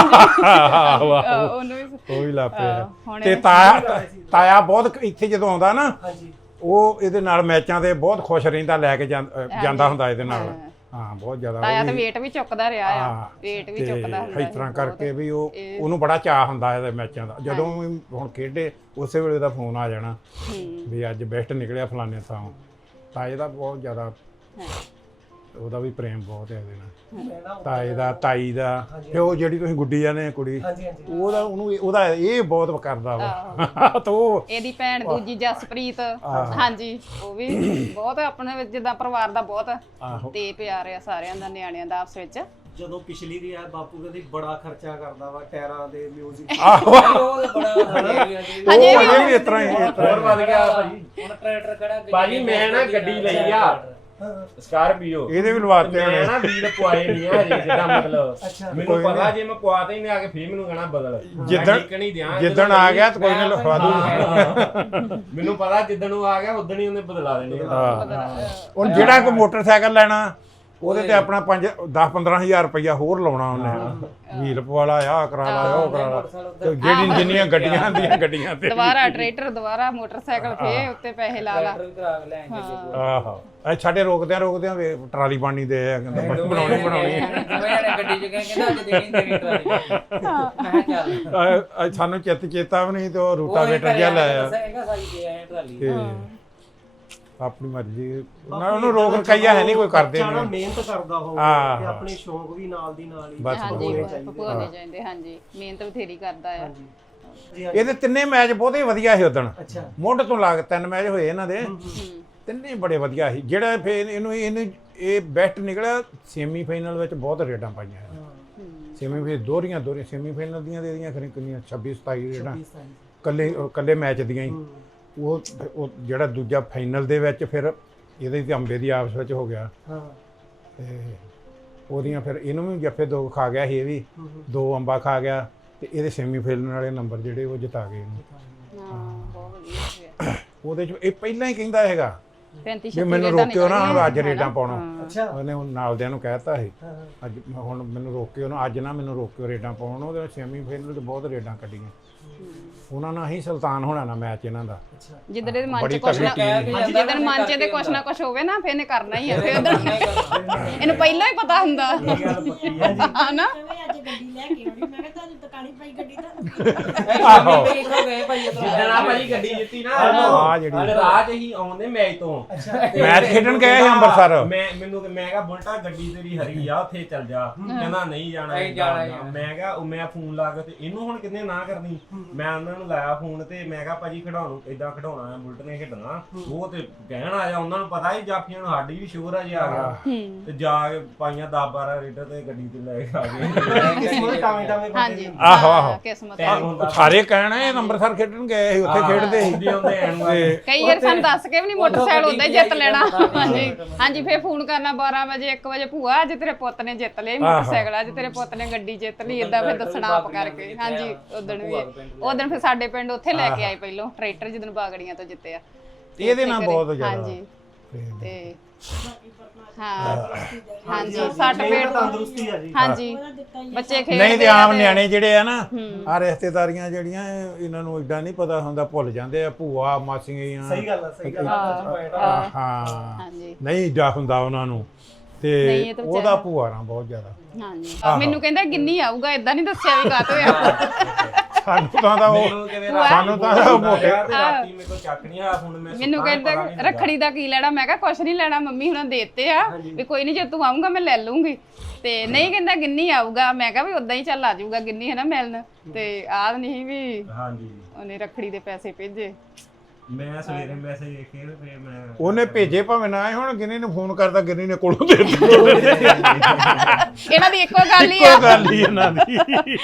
S2: ਆਹੋ,
S1: ਆ,
S2: ਆਹੋ।
S1: ਉਹਨੂੰ ਵੀ
S2: ਉਹ ਵੀ ਲਾਪੇ
S1: ਆਹ, ਹੁਣ
S2: ਤੇ
S1: ਇਹਨੇ
S2: ਤਾਇਆ ਤਾਇਆ ਬਹੁਤ ਇੱਥੇ ਜਦੋਂ ਆਉਂਦਾ ਨਾ
S3: ਹਾਂਜੀ
S2: ਉਹ ਇਹਦੇ ਨਾਲ ਮੈਚਾਂ ਤੇ ਬਹੁਤ ਖੁਸ਼ ਰਹਿੰਦਾ ਲੈ ਕੇ ਜਾਂ- ਅਹ ਜਾਂਦਾ ਹੁੰਦਾ ਇਹਦੇ ਨਾਲ
S1: ਹਾਂ।
S2: ਹਾਂ ਬਹੁਤ ਜ਼ਿਆਦਾ ਉਹ
S1: ਤਾਇਆ ਤਾਂ
S2: ਵੀ-
S1: weight ਵੀ ਚੁੱਕਦਾ ਰਿਹਾ ਆ
S2: ਹਾਂ,
S1: weight ਵੀ
S2: ਤੇ
S1: ਚੁੱਕਦਾ ਹੁੰਦਾ
S2: ਇਸ ਤਰ੍ਹਾਂ
S1: ਸੀ
S2: ਕਰਕੇ
S1: ਬਹੁਤ।
S2: ਵੀ ਉਹ
S1: ਇਹ-
S2: ਉਹਨੂੰ ਬੜਾ ਚਾਅ ਹੁੰਦਾ ਇਹਦੇ ਮੈਚਾਂ ਦਾ ਜਦੋਂ ਵੀ ਹੁਣ ਖੇਡੇ ਉਸੇ ਵੇਲੇ ਦਾ ਫੋਨ ਆ ਜਾਣਾ
S1: ਹੂੰ
S2: ਵੀ ਅੱਜ ਬੈਸਟ ਨਿਕਲਿਆ ਫਲਾਣੇ ਥਾਂ ਤਾਏ ਦਾ ਬਹੁਤ ਜ਼ਿਆਦਾ
S1: ਹਾਂ।
S2: ਉਹਦਾ ਵੀ ਪ੍ਰੇਮ ਬਹੁਤ ਹੈ ਇਹਦੇ ਨਾਲ
S3: ਮੈਂ ਨਾ
S2: ਤਾਏ ਦਾ ਤਾਈ ਦਾ ਤੇ ਉਹ ਜਿਹੜੀ ਤੁਸੀਂ ਗੁੱਡੀ ਜਾਂਦੇ ਕੁੜੀ
S3: ਹਾਂਜੀ ਹਾਂਜੀ
S2: ਉਹਦਾ ਉਹਨੂੰ ਉਹਦਾ ਇਹ ਬਹੁਤ ਕਰਦਾ ਵਾ ਤਾਂ ਉਹ
S1: ਇਹਦੀ ਭੈਣ ਦੂਜੀ ਜਸਪ੍ਰੀਤ ਹਾਂਜੀ ਉਹ ਵੀ ਬਹੁਤ ਆਪਣੇ ਵਿੱਚ ਜਿੱਦਾਂ ਪਰਿਵਾਰ ਦਾ ਬਹੁਤ
S2: ਆਹੋ
S1: ਤੇ ਪਿਆਰ ਆ ਸਾਰਿਆਂ ਦਾ ਨਿਆਣਿਆਂ ਦਾ ਆਪਸ ਵਿੱਚ
S3: ਜਦੋਂ ਪਿਛਲੀ ਦੀ ਆ ਬਾਪੂ ਕਹਿੰਦੇ ਬੜਾ ਖਰਚਾ ਕਰਦਾ ਵਾ ਟਾਇਰਾਂ ਦੇ ਮਿਊਜ਼ਿਕ
S2: ਆਹੋ
S5: ਉਹ ਤਾਂ ਬੜਾ ਵਧੀਆ ਜੀ।
S2: ਉਹ ਅਜੇ ਵੀ ਇਸ ਤਰ੍ਹਾਂ ਹੀ ਇਸ ਤਰ੍ਹਾਂ
S4: ਹੋਰ
S2: ਹੀ।
S4: ਵੱਧ ਗਿਆ ਭਾਜੀ
S5: ਹੁਣ ਟਰੈਕਟਰ ਖੜਾ
S4: ਭਾਜੀ ਮੈਂ ਨਾ ਗੱਡੀ ਲਈ ਆ ਸਕਾਰਪੀਓ
S2: ਇਹਦੇ ਵੀ ਲਵਾਤੇ
S4: ਮੈਂ
S2: ਹੋਣੇ
S4: ਨਾ ਵੀਲ ਪਵਾਏ ਨਹੀਂ ਆ ਹਜੇ ਜਿੱਦਾਂ ਮਤਲਬ
S3: ਅੱਛਾ
S4: ਮੈਨੂੰ
S2: ਕੋਈ
S4: ਪਤਾ
S2: ਨੀ।
S4: ਜੇ ਮੈਂ ਪਵਾਤਾ ਹੀ ਨਹੀਂ ਆ ਕੇ ਫੇਰ ਮੈਨੂੰ ਕਹਣਾ ਬਦਲ
S2: ਜਿੱਦਣ-
S4: ਜਿੱਦਣ ਦਿਆਂ
S2: ਜਿੱਦਣ ਆ ਗਿਆ ਤਾਂ ਕੋਈ ਨਾ ਲਿਖਵਾ ਦੂ
S4: ਮੈਨੂੰ ਪਤਾ ਜਿੱਦਣ ਉਹ ਆ ਗਿਆ ਉਦਣ ਹੀ ਉਹਨੇ ਬਦਲਾ ਦੇਣੇ ਆ।
S2: ਹਾਂ ਹੁਣ ਜਿਹੜਾ ਕੋਈ ਮੋਟਰਸਾਈਕਲ ਲੈਣਾ ਉਹਦੇ ਤੇ ਆਪਣਾ ਪੰਜ ਦਸ ਪੰਦਰਾਂ ਹਜ਼ਾਰ ਰੁਪਇਆ ਹੋਰ ਲਾਉਣਾ ਉਹਨੇ ਵੀਲ ਪਵਾਲਾ ਆ ਕਰਾ ਲਾ ਉਹ ਕਰਾ ਲਾ ਤੇ ਜਿਹੜੀ ਜਿੰਨੀਆਂ ਗੱਡੀਆਂ ਆਂਦੀਆਂ ਗੱਡੀਆਂ ਤੇ
S1: ਦੁਬਾਰਾ ਟਰੈਕਟਰ ਦੁਬਾਰਾ ਮੋਟਰਸਾਈਕਲ ਫੇ ਉੱਤੇ ਪੈਸੇ ਲਾ ਲਾ
S5: ਟਰੈਕਟਰ ਵੀ ਕਰਾ ਕੇ ਲੈ ਆਏਗੇ
S2: ਆਹੋ ਇਹ ਸਾਡੇ ਰੋਕਦਿਆਂ ਰੋਕਦਿਆਂ ਵੇ ਟਰਾਲੀ ਬਣਨੀ ਦੇ ਆ ਕਹਿੰਦਾ ਬਣਾਉਣੀ ਬਣਾਉਣੀ
S5: ਦੋਵੇਂ ਨੇ ਗੱਡੀ ਚ ਗਏ ਕਹਿੰਦਾ ਅੱਜ ਦੇਣੀ ਦੇਣੀ ਟਰਾਲੀ ਮੈਂ ਕਿਹਾ ਚੱਲ
S2: ਅਹ, ਅਹ, ਸਾਨੂੰ ਚਿੱਤ ਚੇਤਾ ਵੀ ਨਹੀਂ ਤੇ ਉਹ ਰੂਟਾ
S5: ਉਹ
S2: ਵੇਟਰ ਜਿਹਾ ਲੈ ਆ
S5: ਦੱਸੇਗਾ ਸਾਰੀ ਦੇ ਆਏ ਟਰਾਲੀ
S2: ਤੇ ਆਪਣੀ ਮਰਜ਼ੀ ਨਾ ਉਹਨੂੰ ਰੋਕ ਰਕਾਈਆ ਹੈ ਨਹੀਂ ਕੋਈ ਕਰਦੇ
S3: ਜਾਣਾ
S2: ਨਹੀਂ
S3: ਮਿਹਨਤ ਕਰਦਾ ਹੋਵੇ
S2: ਹਾਂ,
S3: ਤੇ
S2: ਹਾਂ।
S3: ਆਪਣੇ ਸ਼ੌਂਕ ਵੀ ਨਾਲ ਦੀ ਨਾਲ ਹੀ
S2: ਬਸ
S1: ਹਾਂਜੀ
S3: ਹੋਣੇ ਚਾਹੀਦੇ
S1: ਭਗਵਾਨੇ ਜਾਂਦੇ ਹਾਂਜੀ ਮਿਹਨਤ ਬਥੇਰੀ ਕਰਦਾ ਆ
S3: ਹਾਂਜੀ ਜੀ
S2: ਇਹਦੇ ਤਿੰਨੇ ਮੈਚ ਬਹੁਤੇ ਵਧੀਆ ਸੀ ਉਦਣ
S3: ਅੱਛਾ
S2: ਮੁੱਢ ਤੋਂ ਲਾ ਕੇ ਤਿੰਨ ਮੈਚ ਹੋਏ ਇਹਨਾਂ ਦੇ
S1: ਹੂੰ
S2: ਤਿੰਨੇ ਬੜੇ ਵਧੀਆ ਸੀ ਜਿਹੜਾ ਫੇਰ ਇਹਨੂੰ ਇਹਨੂੰ ਇਹ ਬੈਸਟ ਨਿਕਲਿਆ ਸੈਮੀ ਫਾਈਨਲ ਵਿੱਚ ਬਹੁਤ ਰੇਡਾਂ ਪਾਈਆਂ
S1: ਹੂੰ
S2: ਸੈਮੀ ਫੇਰ ਦੋਹਰੀਆਂ ਦੋਹਰੀਆਂ ਸੈਮੀ ਫਾਈਨਲ ਦੀਆਂ ਦੇ ਦੀਆਂ ਖਰੇ ਕਿੰਨੀਆਂ ਛੱਬੀ ਸਤਾਈ ਰੇਡਾਂ
S3: ਛੱਬੀ ਸਤਾਈ
S2: ਕੱਲੇ ਕੱਲੇ ਮੈਚ ਦੀਆਂ ਹੀ
S3: ਹੂੰ।
S2: ਉਹ ਉਹ ਜਿਹੜਾ ਦੂਜਾ ਫਾਈਨਲ ਦੇ ਵਿੱਚ ਫਿਰ ਇਹਦੇ ਤੇ ਅੰਬੇ ਦੀ ਆਪਸ ਵਿੱਚ ਹੋ ਗਿਆ
S3: ਹਾਂ
S2: ਤੇ ਉਹਦੀਆਂ ਫਿਰ ਇਹਨੂੰ ਵੀ ਜੱਫੇ ਦੋ ਖਾ ਗਿਆ ਸੀ ਇਹ ਵੀ ਦੋ ਅੰਬਾ ਖਾ ਗਿਆ ਤੇ ਇਹਦੇ ਸੈਮੀ ਫਾਈਨਲ ਵਾਲੇ ਨੰਬਰ ਜਿਹੜੇ ਉਹ ਜਿਤਾ ਗਏ ਇਹਨੂੰ
S1: ਹਾਂ ਬਹੁਤ ਵਧੀਆ ਹੋਇਆ
S2: ਉਹਦੇ ਚ ਇਹ ਪਹਿਲਾਂ ਹੀ ਕਹਿੰਦਾ ਹੈਗਾ
S1: ਪੈਂਤੀ
S2: ਵੀ ਮੈਨੂੰ ਰੋਕਿਓ ਨਾ ਹੁਣ ਅੱਜ ਰੇਡਾਂ ਪਾਉਣਾ
S3: ਅੱਛਾ
S2: ਉਹਨੇ ਉਹ ਨਾਲਦਿਆਂ ਨੂੰ ਕਹਿਤਾ ਸੀ
S3: ਹਾਂ, ਹਾਂ।
S2: ਅੱਜ ਹੁਣ ਮੈਨੂੰ ਰੋਕਿਓ ਨਾ ਅੱਜ ਨਾ ਮੈਨੂੰ ਰੋਕਿਓ ਰੇਡਾਂ ਪਾਉਣ ਉਹਦੇ ਸੈਮੀ ਫਾਈਨਲ 'ਚ ਬਹੁਤ ਰੇਡਾਂ ਕੱਢੀਆਂ ਉਹਨਾਂ ਨਾਲ ਹੀ ਸੁਲਤਾਨ ਹੋਣਾ ਨਾ ਮੈਚ ਇਹਨਾਂ ਦਾ
S1: ਜਿੱਦਣ ਦੇ ਮਨ
S2: ਬੜੀ
S1: ਚ ਕੁਛ ਨਾ
S2: ਤਕੜੀ team
S1: ਜਿੱਦਣ ਮਨ ਚ ਤੇ ਕੁਛ ਨਾ ਕੁਛ ਹੋਵੇ ਨਾ ਫਿਰ ਇਹਨੇ ਕਰਨਾ ਹੀ ਆ ਫਿਰ ਉਧਰ ਇਹਨੂੰ ਪਹਿਲਾਂ ਹੀ ਪਤਾ ਹੁੰਦਾ ਹਨਾ
S6: ਕਹਿੰਦੇ ਅੱਜ ਗੱਡੀ ਲੈ ਕੇ ਆਉਣੀ ਮੈਂ ਕਿਹਾ ਤੁਹਾਨੂੰ ਤਕਾਲੀ ਪਈ ਗੱਡੀ ਤਾਂ
S2: ਆਹੋ
S5: ਗਏ ਭਾਈ ਜਿੱਦਣਾ ਭਾਈ ਗੱਡੀ ਜਿੱਤੀ ਨਾ
S2: ਆ ਜਿਹੜੀ
S4: ਰਾਜ ਹੀ ਆਉਂਦੇ ਮੈਚ ਤੋਂ
S2: ਮੈਚ ਖੇਡਣ ਗਏ ਸੀ ਅੰਮ੍ਰਿਤਸਰ
S4: ਮੈਂ ਮੈਨੂੰ ਮੈਂ ਕਿਹਾ ਬੁਲਟਾ ਗੱਡੀ ਤੇਰੀ ਹਰੀ ਆ ਉੱਥੇ ਚੱਲ ਜਾ ਕਹਿੰਦਾ ਨਹੀਂ ਜਾਣਾ
S5: ਨਹੀਂ
S4: ਏਦਾਂ
S5: ਜਾਣਾ,
S4: ਏਦਾਂ। ਮੈਂ ਕਿਹਾ ਉਹ ਮੈਂ ਫੋਨ ਲਾ ਕੇ ਤੇ ਇਹਨੂੰ ਹੁਣ ਕਿੰਨੇ ਨਾ ਕਰਨੀ ਮੈਂ ਉਹਨਾਂ ਨੂੰ ਲਾਇਆ ਫੋਨ ਤੇ ਮੈਂ ਕਿਹਾ ਭਾਜੀ ਖਿਡਾਉਣ ਇਦਾਂ ਖਿਡਾਉਣਾ ਹੈ ਬੁਲਟ ਨੇ ਖੇਡਣਾ ਉਹ ਤੇ ਕਹਿਣ ਆਇਆ ਉਹਨਾਂ ਨੂੰ ਪਤਾ ਹੀ ਜਾਫੀਆਂ ਨੂੰ ਸਾਡੀ ਵੀ ਸ਼ੋਰ ਆ ਜੀ ਆ ਗਿਆ ਤੇ ਜਾ ਕੇ ਪਾਈਆਂ ਦਸ ਬਾਰਾਂ ਰੀਡਰ ਤੇ ਗੱਡੀ ਤੇ ਲੈ ਕੇ ਆ ਗਏ
S3: ਕਿਸਮਤ ਟਾਵੇਂ ਟਾਵੇਂ
S1: ਹਾਂਜੀ
S2: ਆਹੋ, ਆਹੋ।
S1: ਕਿਸਮਤ
S2: ਉਹ ਸਾਰੇ ਕਹਿਣਾ ਇਹ ਅੰਮ੍ਰਿਤਸਰ ਖੇਡਣ ਗਏ ਸੀ ਉੱਥੇ ਖੇਡਦੇ ਸੀ
S4: ਹੁੰਦੇ ਹੁੰਦੇ ਐਨ ਨੂੰ
S2: ਤੇ
S1: ਕਈ ਵਾਰ ਸਾਨੂੰ ਦੱਸ ਕੇ ਵੀ ਨਹੀਂ ਮੋਟਰਸਾਈਕਲ ਉਦਾਂ ਹੀ ਜਿੱਤ ਲੈਣਾ ਹਾਂਜੀ ਹਾਂਜੀ ਫੇਰ ਫੋਨ ਕਰਨਾ ਬਾਰਾਂ ਵਜੇ ਇੱਕ ਵਜੇ ਭੂਆ ਅੱਜ ਤੇਰੇ ਪੁੱਤ ਨੇ ਜਿੱਤ ਲਿਆ ਈ ਮੋਟਰਸਾਈਕਲ ਅੱਜ ਤੇਰੇ ਪੁੱਤ ਨੇ ਗੱਡੀ ਜਿੱਤ ਲਈ ਏਦਾਂ ਫੇਰ ਦੱਸਣਾ ਆਪ ਕਰਕੇ ਹਾਂਜੀ ਉਦਣ ਵੀ ਉਦਣ ਫੇਰ ਸਾਡੇ ਪਿੰਡ ਉੱਥੇ ਲੈ ਕੇ ਆਏ ਪਹਿਲੋਂ ਟਰੈਕਟਰ ਜਿੱਦਣ ਬਾਗੜੀਆਂ ਤੋਂ ਜਿੱਤਿਆ
S2: ਇਹਦੇ ਨਾਲ ਬਹੁਤ ਜ਼ਿਆਦਾ
S1: ਹਾਂਜੀ ਤੇ ਹਾਂ ਹਾਂਜੀ ਸੱਟ ਪੇਟ
S3: ਤੰਦਰੁਸਤੀ ਆ ਜੀ
S1: ਹਾਂਜੀ ਬੱਚੇ ਖੇਡਦੇ
S2: ਨਹੀਂ ਤੇ
S1: ਆ
S2: ਆਮ ਨਿਆਣੇ ਜਿਹੜੇ ਆ ਨਾ ਆ ਰਿਸ਼ਤੇਦਾਰੀਆਂ ਜਿਹੜੀਆਂ ਇਹ- ਇਹਨਾਂ ਨੂੰ ਏਡਾ ਨਹੀਂ ਪਤਾ ਹੁੰਦਾ ਭੁੱਲ ਜਾਂਦੇ ਆ ਭੂਆ ਮਾਸੀਆਂ
S3: ਸਹੀ ਗੱਲ ਆ ਸਹੀ ਗੱਲ ਆ
S2: ਹਾਂ
S1: ਹਾਂਜੀ
S2: ਨਹੀਂ ਜਾ ਹੁੰਦਾ ਉਹਨਾਂ ਨੂੰ
S1: ਨਹੀਂ,
S2: ਤੇ
S1: ਇਹ ਤਾਂ
S2: ਉਹਦਾ ਭੂਆ ਨਾਲ ਬਹੁਤ ਜ਼ਿਆਦਾ
S1: ਹਾਂਜੀ ਮੈਨੂੰ ਕਹਿੰਦਾ ਗਿੰਨੀ ਆਊਗਾ ਇਦਾਂ ਨਹੀਂ ਦੱਸਿਆ ਵੀ ਕਾਹਤੋਂ ਆ
S2: ਸਾਨੂੰ ਤਾਂ ਦਾ ਉਹ
S4: ਮੈਨੂੰ ਕਿਵੇਂ
S2: ਸਾਨੂੰ ਤਾਂ ਉਹ ਮੋਟੇ
S4: ਤੇ ਰਾਤੀ ਮੇਰੇ ਕੋਲ ਚੱਕ ਨਹੀਂ ਆ ਹੁਣ ਮੈਂ
S1: ਮੈਨੂੰ ਕਹਿੰਦਾ ਰੱਖੜੀ ਦਾ ਕੀ ਲੈਣਾ ਮੈਂ ਕਿਹਾ ਕੁਛ ਨਹੀਂ ਲੈਣਾ ਮੰਮੀ ਹੁਣਾਂ ਦੇਤੇ ਆ ਵੀ ਕੋਈ ਨਹੀਂ ਜੇ ਤੂੰ ਆਉਂਗਾ ਮੈਂ ਲੈ ਲੂੰਗੀ ਤੇ ਨਹੀਂ ਕਹਿੰਦਾ ਗਿੰਨੀ ਆਊਗਾ ਮੈਂ ਕਿਹਾ ਵੀ ਉਦਾਂ ਹੀ ਚੱਲ ਆ ਜਾਊਗਾ ਗਿੰਨੀ ਹੈ ਨਾ ਮਿਲਣ ਤੇ ਆਹ ਨਹੀਂ ਵੀ
S4: ਹਾਂਜੀ
S1: ਉਹਨੇ ਰੱਖੜੀ ਦੇ ਪੈਸੇ ਭੇਜੇ
S4: ਮੈਂ ਸਵੇਰੇ ਮੈਸੇਜ ਦੇਖੇ ਤੇ ਫਿਰ ਮੈਂ
S2: ਉਹਨੇ ਭੇਜੇ ਭਾਵੇਂ ਨਾ ਆਏ ਹੁਣ ਗਿੰਨੀ ਨੂੰ ਫੋਨ ਕਰਦਾ ਗਿੰਨੀ ਨੇ ਕੋਲੋਂ ਦੇ ਦਿੱਤੇ
S1: ਇਹਨਾਂ ਦੀ ਇੱਕੋ ਗੱਲ ਹੀ ਆ
S2: ਇੱਕੋ ਗੱਲ ਹੀ ਇਹਨਾਂ ਦੀ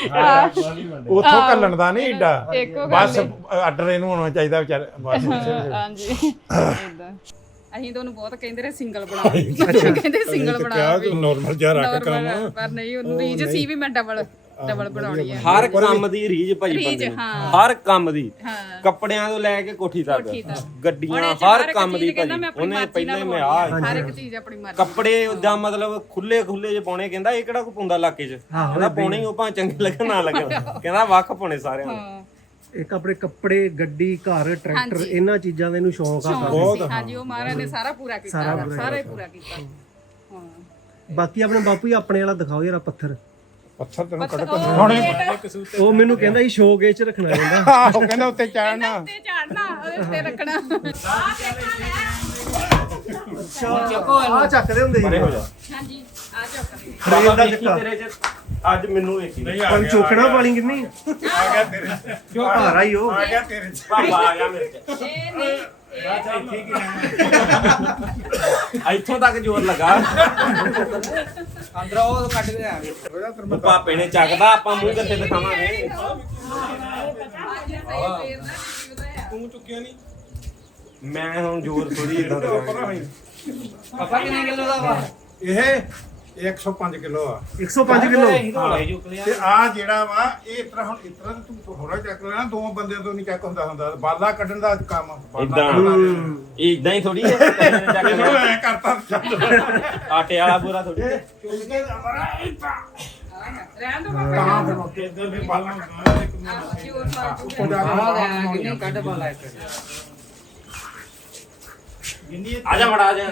S2: ਉੱਥੋਂ ਕੱਲਣ ਦਾ ਨਹੀਂ ਏਡਾ
S1: ਇੱਕੋ ਗੱਲ
S2: ਬਸ ਆਰਡਰ ਇਹਨੂੰ ਹੋਣਾ ਚਾਹੀਦਾ ਵਿਚਾਰ ਬਸ
S1: ਹਾਂਜੀ ਏਦਾਂ ਅਸੀਂ ਤਾਂ ਉਹਨੂੰ ਬਹੁਤ ਕਹਿੰਦੇ ਰਹੇ ਸਿੰਗਲ ਬਣਾ ਕਹਿੰਦੇ ਸਿੰਗਲ ਬਣਾ ਵੀ
S2: ਨਾਰਮਲ ਜਿਹਾ ਰੱਖ
S1: Normal, ਪਰ ਨਹੀਂ ਉਹਨੂੰ ਰੀਜ ਸੀ ਵੀ ਮੈਂ ਡਬਲ ਡਬਲ ਬਣਾਉਣੀ ਹੈ
S4: ਹਰ ਕੰਮ ਦੀ ਰੀਝ ਭਾਈ
S1: ਰੀਝ,
S4: ਬੰਦੇ ਨੂੰ
S1: ਹਾਂ।
S4: ਹਰ ਕੰਮ ਦੀ
S1: ਹਾਂ
S4: ਕੱਪੜਿਆਂ ਤੋਂ ਲੈ ਕੇ ਕੋਠੀ ਤੱਕ
S1: ਕੋਠੀ ਤੱਕ।
S4: ਗੱਡੀਆਂ
S1: ਉਹਨੇ
S4: ਹਰ
S1: ਇੱਕ
S4: ਕੰਮ ਦੀ
S1: ਚੀਜ਼ ਕਹਿੰਦਾ
S4: ਭਾਜੀ
S1: ਮੈਂ ਆਪਣੀ
S4: ਉਹਨੇ
S1: ਮਰਜ਼ੀ
S4: ਪਹਿਲਾਂ
S1: ਨਾਲ
S4: ਹੀ ਮੈਂ
S1: ਲਵਾਉਣੀ
S4: ਆ
S1: ਹੈ। ਹਰ ਇੱਕ ਚੀਜ਼ ਆਪਣੀ ਮਰਜ਼ੀ
S4: ਕੱਪੜੇ ਜਾਂ ਮਤਲਬ ਖੁੱਲੇ ਖੁੱਲੇ ਜੇ ਪਾਉਣੇ ਕਹਿੰਦਾ ਇਹ ਕਿਹੜਾ ਕੋ ਪਾਉਂਦਾ ਇਲਾਕੇ 'ਚ ਕਹਿੰਦਾ ਪਾਉਣੇ ਹੀ ਉਹ ਭਾਂ ਚੰਗੇ ਲੱਗਣ ਨਾ ਲੱਗਣ ਕਹਿੰਦਾ ਵੱਖ ਪਾਉਣੇ ਸਾਰਿਆਂ ਨੂੰ
S1: ਹਾਂ
S3: ਇੱਕ ਆਪਣੇ ਕੱਪੜੇ ਗੱਡੀ ਘਰ ਟਰੈਕਟਰ
S1: ਹਾਂਜੀ।
S3: ਇਹਨਾਂ ਚੀਜ਼ਾਂ ਦਾ ਇਹਨੂੰ ਸ਼ੌਂਕ ਆ
S1: ਸ਼ੌਂਕ ਸੀ ਹਾਂਜੀ ਉਹ ਮਹਾਰਾਜ ਨੇ ਸਾਰਾ ਪੂਰਾ ਕੀਤਾ ਸਾਰਾ ਹੀ ਪੂਰਾ ਕੀਤਾ ਹਾਂ
S3: ਬਾਕੀ ਆਪਣੇ ਬਾਪੂ ਜੀ ਆਪਣੇ ਵਾਲਾ ਦਿਖਾਓ ਯਾਰ ਆਹ ਪੱਥਰ
S2: ਪੱਥਰ ਤੈਨੂੰ ਕੱਢ
S1: ਉਹ
S2: ਹੁਣੇ
S3: ਉਹ ਮੈਨੂੰ ਕਹਿੰਦਾ ਸੀ ਸ਼ੋਅ ਚ ਰੱਖਣਾ ਕਹਿੰਦਾ
S2: ਆਹੋ ਕਹਿੰਦਾ ਉੱਤੇ ਚਾੜਨਾ
S1: ਉੱਤੇ ਝਾੜਨਾ ਉਹਦੇ ਉੱਤੇ ਰੱਖਣਾ
S5: ਚੱਕੋ
S3: ਆ ਚੱਕਦੇ ਹੁੰਦੇ ਸੀ
S4: ਹੋ ਜਾ
S1: ਹਾਂਜੀ ਆ ਚੁੱਕ
S3: ਟ੍ਰੇਨ ਦਾ
S4: ਵੇਖੀ
S3: ਚੱਕਾ
S4: ਤੇਰੇ 'ਚ ਅੱਜ ਮੈਨੂੰ ਵੇਖੀ
S3: ਪਰ ਚੋਖਣਾ ਪਾਣੀ ਕਿੰਨੀ
S2: ਆ ਗਿਆ ਤੇਰੇ ਚ
S3: ਭਾਰਾ ਹੀ ਉਹ
S2: ਆ ਗਿਆ ਤੇਰੇ ਚ
S4: ਪਾਪਾ ਆ ਗਿਆ ਮੇਰੇ 'ਚ
S1: ਇਹ ਨਹੀਂ
S4: ਇੱਥੋਂ ਤੱਕ ਜ਼ੋਰ ਲੱਗਾ
S5: ਅੰਦਰੋਂ ਉਹ ਕੱਢ ਕੇ ਆ
S4: ਉਹ ਪਾਪੇ ਨੇ ਚੱਕਦਾ ਆਪਾਂ ਮੂੰਹ ਕਿੱਥੇ ਦਿਖਾਵਾਂਗੇ
S2: ਤੂੰ ਚੁੱਕਿਆ ਨਹੀਂ
S4: ਮੈਂ ਹੁਣ ਜ਼ੋਰ ਥੋੜੀ ਇਦਾਂ ਦਾ
S5: ਪਾਪਾ ਕਿੰਨੇ ਕਿਲੋ ਦਾ ਵਾ
S2: ਇਹ ਇੱਕ ਸੌ ਪੰਜ ਕਿਲੋ ਆ
S3: ਇੱਕ ਸੌ ਪੰਜ ਕਿਲੋ
S2: ਤੇ ਆ ਜਿਹੜਾ ਵਾ ਇਹ ਇਸ ਤਰ੍ਹਾਂ ਹੁਣ ਇਸ ਤਰ੍ਹਾਂ ਤੂੰ ਹੋਰਾ ਚੱਕ ਲੈਣਾ ਦੋ ਬੰਦਿਆਂ ਤੋਂ ਨਹੀਂ ਚੱਕ ਹੁੰਦਾ ਹੁੰਦਾ ਬਾਲਾ ਕੱਢਣ ਦਾ ਕੰਮ
S4: ਇਦਾਂ ਇਦਾਂ ਹੀ ਥੋੜੀ ਹੈ
S2: ਐ ਕਰਤਾ ਚੱਲ
S4: ਆਟੇ ਵਾਲਾ ਪੂਰਾ ਥੋੜੀ
S2: ਚੁੱਕੇ ਅਮਰਾ
S1: ਰਹਿਣ ਦੋ
S2: ਤਾਂ ਫਿਰ ਉੱਤੇ ਇੱਧਰ ਵੀ ਬਾਲਾ ਹੁੰਦਾ ਇੱਕ ਮਿੰਟ
S1: ਜੋਰ ਮਾਰ
S2: ਉੱਪਰ ਜਾ ਕੇ
S5: ਕਿੰਨੇ ਕੱਢ ਪਾ ਲੈ ਕੇ
S4: ਆ ਜਾ ਮੜਾ ਆ ਜਾ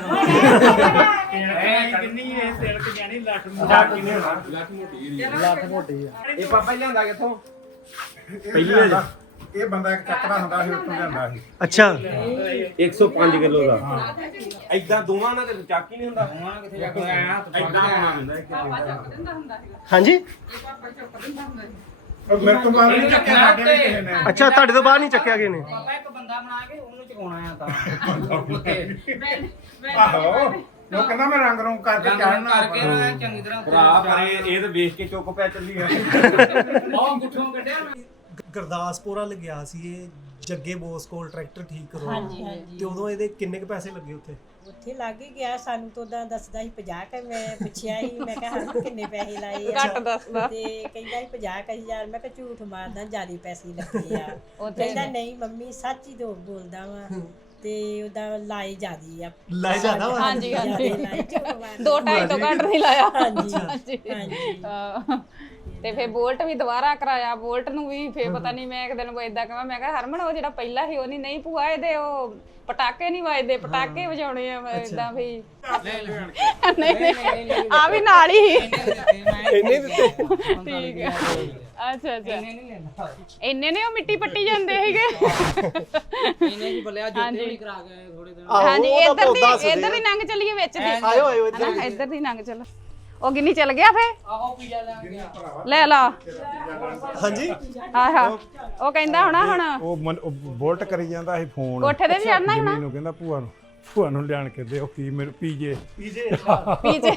S5: ਇਹ ਪਾਪਾ ਹੀ ਲਿਆਂਦਾ ਕਿੱਥੋਂ
S2: ਪਹਿਲੀ ਵਾਰ ਇਹ ਬੰਦਾ ਇੱਕ ਚੱਕਦਾ ਹੁੰਦਾ ਸੀ ਉੱਥੋਂ ਲਿਆਂਦਾ ਸੀ
S3: ਅੱਛਾ
S4: ਇੱਕ ਸੌ ਪੰਜ ਕਿਲੋ ਦਾ ਐਦਾਂ ਦੋਵਾਂ ਨਾਲ ਤੇ ਚੱਕ ਹੀ ਨਹੀਂ ਹੁੰਦਾ
S5: ਹੁਣ ਕਿੱਥੇ ਜਾ ਕੇ ਆਇਆ
S4: ਐਦਾਂ ਹੋਣਾ ਹੁੰਦਾ ਇੱਕ
S1: ਪਾਪਾ ਚੁੱਕ ਦਿੰਦਾ ਹੁੰਦਾ ਸੀਗਾ
S3: ਹਾਂਜੀ
S1: ਇਹ ਪਾਪਾ ਚੁੱਕ ਦਿੰਦਾ ਹੁੰਦਾ ਸੀ
S2: ਉਹ ਮੇਰੇ ਤੋਂ ਬਾਅਦ ਨਹੀਂ ਚੱਕਿਆ ਸਾਡੇ ਵੀ ਕਿਸੇ ਨੇ
S3: ਅੱਛਾ ਤੁਹਾਡੇ ਤੋਂ ਬਾਹਰ ਨਹੀਂ ਚੱਕਿਆ ਗਏ ਨੇ
S5: ਪਾਪਾ ਇੱਕ ਬੰਦਾ ਬਣਾ ਕੇ ਉਹਨੂੰ ਚਕਾਉਣਾ ਆ ਤਾਂ
S1: ਮੈਂ ਮੈਂ
S2: ਆਹੋ ਉਹ ਕਹਿੰਦਾ ਮੈਂ ਰੰਗ ਰੰਗ ਕਰਕੇ ਚੜਨਾ
S5: ਕਰਕੇ ਨਾ ਚੰਗੀ ਤਰ੍ਹਾਂ
S4: ਭਰਾ ਪਰ ਇਹ ਇਹ ਤਾਂ ਵੇਖ ਕੇ ਚੁੱਕ ਪੈ ਚੱਲੀ ਆ
S5: ਉਹ ਗੁੱਠੋਂ ਕੱਢਿਆ
S3: ਗੁਰਦਾਸਪੁਰਾ ਲੱਗਿਆ ਸੀ ਇਹ ਜੱਗੇ ਬੋਸ ਕੋਲ ਟਰੈਕਟਰ ਠੀਕ ਕਰੋ
S6: ਹਾਂਜੀ ਹਾਂਜੀ
S3: ਤੇ ਉਦੋਂ ਇਹਦੇ ਕਿੰਨੇ ਕੁ ਪੈਸੇ ਲੱਗੇ ਉੱਥੇ?
S6: ਉੱਥੇ ਲੱਗ ਹੀ ਗਿਆ ਸਾਨੂੰ ਤਾਂ ਉਦਾਂ ਦੱਸਦਾ ਸੀ ਪੰਜਾਹ ਕ ਮੈਂ ਪੁੱਛਿਆ ਸੀ ਮੈਂ ਕਿਹਾ ਹਾਂ ਕਿੰਨੇ ਪੈਸੇ ਲਾਏ ਆ
S1: ਘੱਟ ਦੱਸਦਾ
S6: ਤੇ ਕਹਿੰਦਾ ਸੀ ਪੰਜਾਹ ਕੁ ਹਜ਼ਾਰ ਮੈਂ ਕਿਹਾ ਝੂਠ ਮਾਰਦਾ ਜ਼ਿਆਦਾ ਪੈਸੇ ਲੱਗੇ ਆ ਕਹਿੰਦਾ ਨਹੀਂ ਮੰਮੀ ਸੱਚ ਹੀ ਦੋ ਬੋਲਦਾ ਵਾ ਤੇ ਉਹਦਾ ਲਾਏ ਜ਼ਿਆਦੀ ਆ
S3: ਲਾਏ ਜ਼ਿਆਦਾ ਵਾ?
S1: ਹਾਂਜੀ ਹਾਂਜੀ
S6: ਜ਼ਿਆਦੇ ਲਾਏ ਝੂਠ ਮਾਰਦਾ
S1: ਦੋ ਢਾਈ ਤੋਂ ਘੱਟ ਨਹੀਂ ਲਾਇਆ
S6: ਹਾਂਜੀ
S1: ਹਾਂਜੀ
S6: ਹਾਂਜੀ
S1: ਹਾਂ। ਤੇ ਫੇਰ ਬੋਲਟ ਵੀ ਦੁਬਾਰਾ ਕਰਾਇਆ ਬੋਲਟ ਨੂੰ ਵੀ ਫੇਰ ਪਤਾ ਨਹੀਂ ਮੈਂ ਇੱਕ ਦਿਨ ਇਦਾਂ ਕਹਾਂ ਮੈਂ ਕਿਹਾ ਹਰਮਨ ਉਹ ਜਿਹੜਾ ਪਹਿਲਾਂ ਸੀ ਉਹ ਨਹੀਂ ਨਹੀਂ ਭੂਆ ਇਹਦੇ ਉਹ ਪਟਾਕੇ ਨਹੀਂ ਵੱਜਦੇ ਪਟਾਕੇ ਵਜਾਉਣੇ ਆ ਮੈਂ ਇਦਾਂ ਵੀ ਨਹੀਂ ਨਹੀਂ ਆ ਵੀ ਨਾਲ ਹੀ
S3: ਇੰਨੇ ਦਿੱਤੇ?
S1: ਠੀਕ ਹੈ ਅੱਛਾ ਅੱਛਾ ਇੰਨੇ ਨੇ ਉਹ ਮਿੱਟੀ ਪੱਟੀ ਜਾਂਦੇ ਸੀਗੇ
S5: ਇਹਨੇ ਜੀ ਬੱਲਿਆ ਜੋਤੇ ਵੀ ਕਰਾ ਗਏ ਥੋੜੇ ਦਿਨ
S1: ਹਾਂਜੀ
S3: ਉਹ ਤਾਂ
S1: ਇੱਧਰ
S3: ਦੱਸ
S1: ਦੀ
S3: ਦੇ।
S1: ਇੱਧਰ ਦੀ ਲੰਘ ਚੱਲੀਏ ਵਿੱਚ ਦੀ
S3: ਆਇਓ ਆਇਓ ਇੱਧਰ
S1: ਹਨਾ ਇੱਧਰ ਦੀ ਲੰਘ ਚੱਲ ਉਹ ਗਿੰਨੀ ਚੱਲ ਗਿਆ ਫੇ
S5: ਆਹੋ ਪੀਜ਼ਾ ਲੈ ਗਿਆ
S1: ਲੈ ਲਾ
S3: ਹਾਂਜੀ
S1: ਆਹਾ ਉਹ ਕਹਿੰਦਾ ਹੋਣਾ ਹੁਣ
S2: ਉਹ ਮਨ- ਉਹ ਬੋਲਟ ਕਰੀ ਜਾਂਦਾ ਸੀ ਫੋਨ
S1: ਕੋਠੇ ਤੇ ਵੀ ਚੜਨਾ ਹੀ
S2: ਜਿੰਨੀ
S1: ਹੋਣਾ
S2: ਨੂੰ ਕਹਿੰਦਾ ਭੂਆ ਨੂੰ ਭੂਆ ਨੂੰ ਲਿਆਣ ਕੇ ਦਿਓ ਕੀ ਮੇਰੇ ਪੀਜੇ
S3: ਪੀਜੇ
S1: ਪੀਜੇ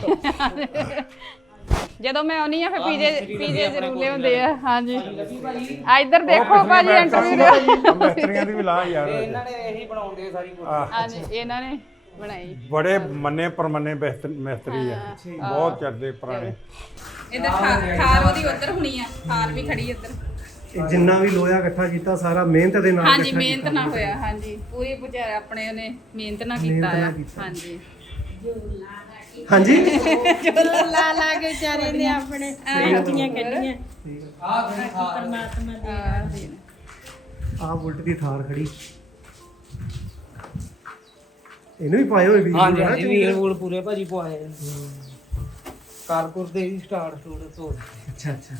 S1: ਜਦੋਂ ਮੈਂ ਆਉਣੀ ਆ ਫੇ ਪੀਜੇ ਪੀਜੇ ਜ਼ਰੂਰ ਲਿਆਉਂਦੇ ਆ ਹਾਂਜੀ ਆ ਇੱਧਰ ਦੇਖੋ ਭਾਜੀ ਇੰਟਰਵਿਊ ਲਿਆ
S2: ਮਿਸਤਰੀਆਂ ਦੀ ਵੀ ਲਾ ਯਾਰ
S5: ਇਹਨਾਂ ਨੇ ਇਹੀ ਬਣਾਉਂਦੇ ਸਾਰੀ ਕੁਝ
S1: ਹਾਂਜੀ ਇਹਨਾਂ ਨੇ ਬਣਾਈ
S2: ਬੜੇ ਮੰਨੇ ਪਰਮੰਨੇ ਮਿਸਤਰੀ ਮਿਸਤਰੀ ਆ ਬਹੁਤ ਚੱਲਦੇ ਪੁਰਾਣੇ
S1: ਇੱਧਰ ਖਾਰ ਉਹਦੀ ਉੱਧਰ ਹੋਣੀ ਆ ਖਾਰ ਵੀ ਖੜੀ ਇੱਧਰ
S3: ਇਹ ਜਿੰਨਾ ਵੀ ਲੋਹਾ ਇਕੱਠਾ ਕੀਤਾ ਸਾਰਾ ਮਿਹਨਤ ਦੇ ਨਾਲ
S1: ਹਾਂਜੀ
S3: ਇਕੱਠਾ
S1: ਮਿਹਨਤ ਨਾ ਹੋਇਆ ਹਾਂਜੀ ਪੂਰੀ ਪੁਜਾਰੇ ਆਪਣੇ ਉਹਨੇ ਮਿਹਨਤ ਨਾ ਕੀਤਾ ਆ ਹਾਂਜੀ
S3: ਹਾਂਜੀ
S6: ਲਾ ਲਾ ਕੇ ਵਿਚਾਰੇ ਨੇ ਆਪਣੇ ਰੋਟੀਆਂ ਕੱਢੀਆਂ
S5: ਆਹ ਫਿਰ ਖਾ
S6: ਪਰਮਾਤਮਾ ਦੇ
S3: ਆਹ ਬੁਲਟ ਦੀ ਥਾਰ ਖੜੀ ਇਹਨੂੰ ਵੀ ਪਾਏ ਹੋਏ ਵੀ
S5: ਹਾਂਜੀ ਹਾਂਜੀ ਵੀਲ ਵੂਲ ਪੂਰੇ ਭਾਜੀ ਪਵਾਏ ਕਾਰਪੁਰ ਦੇ ਵੀ ਸਟਾਰਟ ਸਟੂਡ ਤੋਂ
S3: ਅੱਛਾ ਅੱਛਾ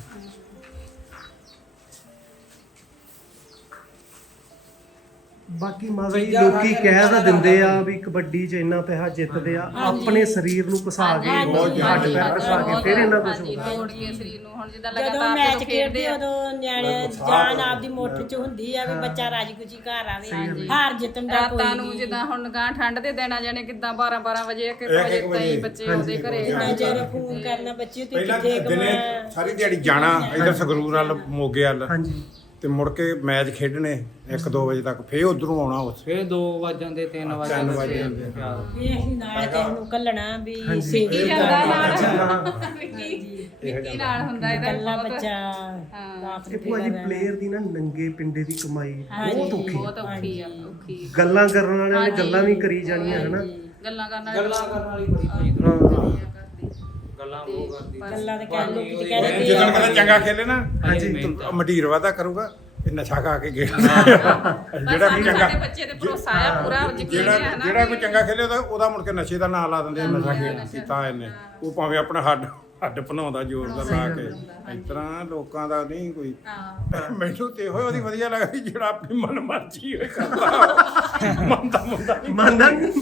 S3: ਬਾਕੀ ਮਾਜ਼ਾ ਜੀ ਲੋਕੀ ਕਹਿ ਤਾਂ ਦਿੰਦੇ ਆ ਵੀ ਕਬੱਡੀ 'ਚ ਇੰਨਾ ਪੈਸਾ ਜਿੱਤਦੇ ਆ ਆਪਣੇ ਸਰੀਰ ਨੂੰ ਘਸਾ ਕੇ ਹੱਡ ਪੈਰ ਘਸਾ ਕੇ ਫਿਰ ਇੰਨਾ ਕੁਝ
S1: ਹਾਂਜੀ ਤੋੜ ਕੇ ਸਰੀਰ ਨੂੰ ਹੁਣ ਜਿੱਦਾਂ
S6: ਜਦੋਂ
S1: ਲਗਾਤਾਰ
S6: ਮੈਚ
S1: ਜਦੋਂ ਖੇਡਦੇ
S6: ਖੇਡਦੇ
S1: ਆ
S6: ਉਦੋਂ ਨਿਆਣੇ ਜਾਨ ਆਪਦੀ ਮੁੱਠ 'ਚ ਹੁੰਦੀ ਆ ਵੀ ਬੱਚਾ ਰਾਜੀ ਖੁਸ਼ੀ ਘਰ ਆਵੇ ਹਾਰ ਜਿੱਤਣ ਦਾ ਕੋਈ
S1: ਰਾਤਾਂ ਨੂੰ ਜਿੱਦਾਂ ਹੁਣ ਗਾਂ ਠੰਡ ਦੇ ਦਿਨ ਆ ਜਾਣੇ ਕਿੱਦਾਂ ਬਾਰਾਂ ਬਾਰਾਂ ਵਜੇ ਇੱਕ ਇੱਕ ਵਜੇ ਤਾਈਂ ਬੱਚੇ ਆਉਂਦੇ ਘਰੇ
S6: ਨਾ ਜਦੋਂ ਫੋਨ ਕਰਨਾ ਬੱਚੇ ਤੇ
S2: ਪਹਿਲਾਂ
S6: ਕਿੱਥੇ
S2: ਦਿਨੇ
S6: ਕਮਾ
S2: ਸਾਰੀ ਦਿਹਾੜੀ ਜਾਣਾ ਇਧਰ ਸੰਗਰੂਰ ਵੱਲ ਮੋਗੇ ਵੱਲ
S3: ਹਾਂਜੀ
S2: ਤੇ ਮੁੜ ਕੇ ਮੈਚ ਖੇਡਣੇ ਇੱਕ ਦੋ ਵਜੇ ਤੱਕ ਫੇਰ ਉਧਰੋਂ ਆਉਣਾ ਉਸ
S5: ਫਿਰ ਦੋ ਵੱਜ ਜਾਂਦੇ ਤਿੰਨ ਵੱਜ
S2: ਤਿੰਨ ਵੱਜ
S5: ਜਾਂਦੇ
S2: ਜਾਂਦੇ।
S6: ਵੀ ਅਸੀਂ ਨਾਲ ਕਿਸੇ ਨੂੰ ਕੱਲਣਾ ਵੀ ਸੇਵੀ
S1: ਕੀ ਜਾਂਦਾ ਨਾਲ
S6: ਕਰਨਾ
S1: ਵਿੱਕੀ ਵਿੱਕੀ ਨਾਲ ਹੁੰਦਾ ਇਹਦਾ
S6: ਕੱਲਾ
S1: ਬਹੁਤ
S6: ਬੱਚਾ
S1: ਹਾਂ
S6: ਆਪ
S3: ਇਹ ਭਾਜੀ ਪਲੇਅਰ ਦੀ ਨਾ ਨੰਗੇ ਪਿੰਡੇ ਦੀ ਕਮਾਈ ਬਹੁਤ ਔਖੀ
S1: ਬਹੁਤ ਔਖੀ ਆ ਔਖੀ
S3: ਗੱਲਾਂ ਕਰਨ ਵਾਲਿਆਂ ਨੇ ਗੱਲਾਂ ਵੀ ਕਰੀ ਜਾਣੀਆਂ ਹਨਾ
S1: ਗੱਲਾਂ ਕਰਨ ਵਾਲੇ
S5: ਗੱਲਾਂ ਕਰਨ ਵਾਲੀ ਬੜੀ ਭਾਜੀ
S3: ਹਾਂ
S5: ਗੱਲਾਂ ਉਹ ਕਰਦੀ
S6: ਗੱਲਾਂ ਦੇ ਕਹਿ ਲੋਕੀ ਤੇ ਕਹਿੰਦੇ
S2: ਜਦੋਂ ਕਦੇ ਚੰਗਾ ਖੇਲੇ ਨਾ
S5: ਹਾਂਜੀ
S2: ਮਟੀਰ ਵਾਦਾ ਕਰੂਗਾ ਇਹ ਨਸ਼ਾ ਖਾ ਕੇ ਗਿਆ ਜਿਹੜਾ ਕੋਈ ਚੰਗਾ
S1: ਸਾਡੇ ਬੱਚੇ ਤੇ ਭਰੋਸਾ ਆ ਪੂਰਾ ਯਕੀਨ
S2: ਜਿਹੜਾ
S1: ਹੈ ਨਾ
S2: ਜਿਹੜਾ ਕੋਈ ਚੰਗਾ ਖੇਲੇ ਉਹਦਾ ਉਹਦਾ ਮੁੜ ਕੇ ਨਸ਼ੇ ਦਾ ਨਾਂ ਲਾ ਦਿੰਦੇ ਆ, ਨਸ਼ਾ ਖੇਡ ਕੀਤਾ ਇਹਨੇ ਉਹ ਭਾਵੇਂ ਆਪਣਾ ਹੱਡ ਹੱਡ ਭਨਾਉਂਦਾ ਜ਼ੋਰ ਦਾ ਲਾ ਕੇ ਇਸ ਤਰ੍ਹਾਂ ਲੋਕਾਂ ਦਾ ਨਹੀਂ ਕੋਈ
S1: ਹਾਂ
S2: ਮੈਨੂੰ ਤੇ ਇਹੋ ਉਹਦੀ ਵਧੀਆ ਲੱਗਦੀ ਜਿਹੜਾ ਆਪਣੀ ਮਨ ਮਰਜ਼ੀ ਹੋਏ ਕਰਦਾ ਮੰਨਦਾ ਮੁੰਡਾ ਨਹੀਂ
S3: ਮੰਨਦਾ ਨੀ।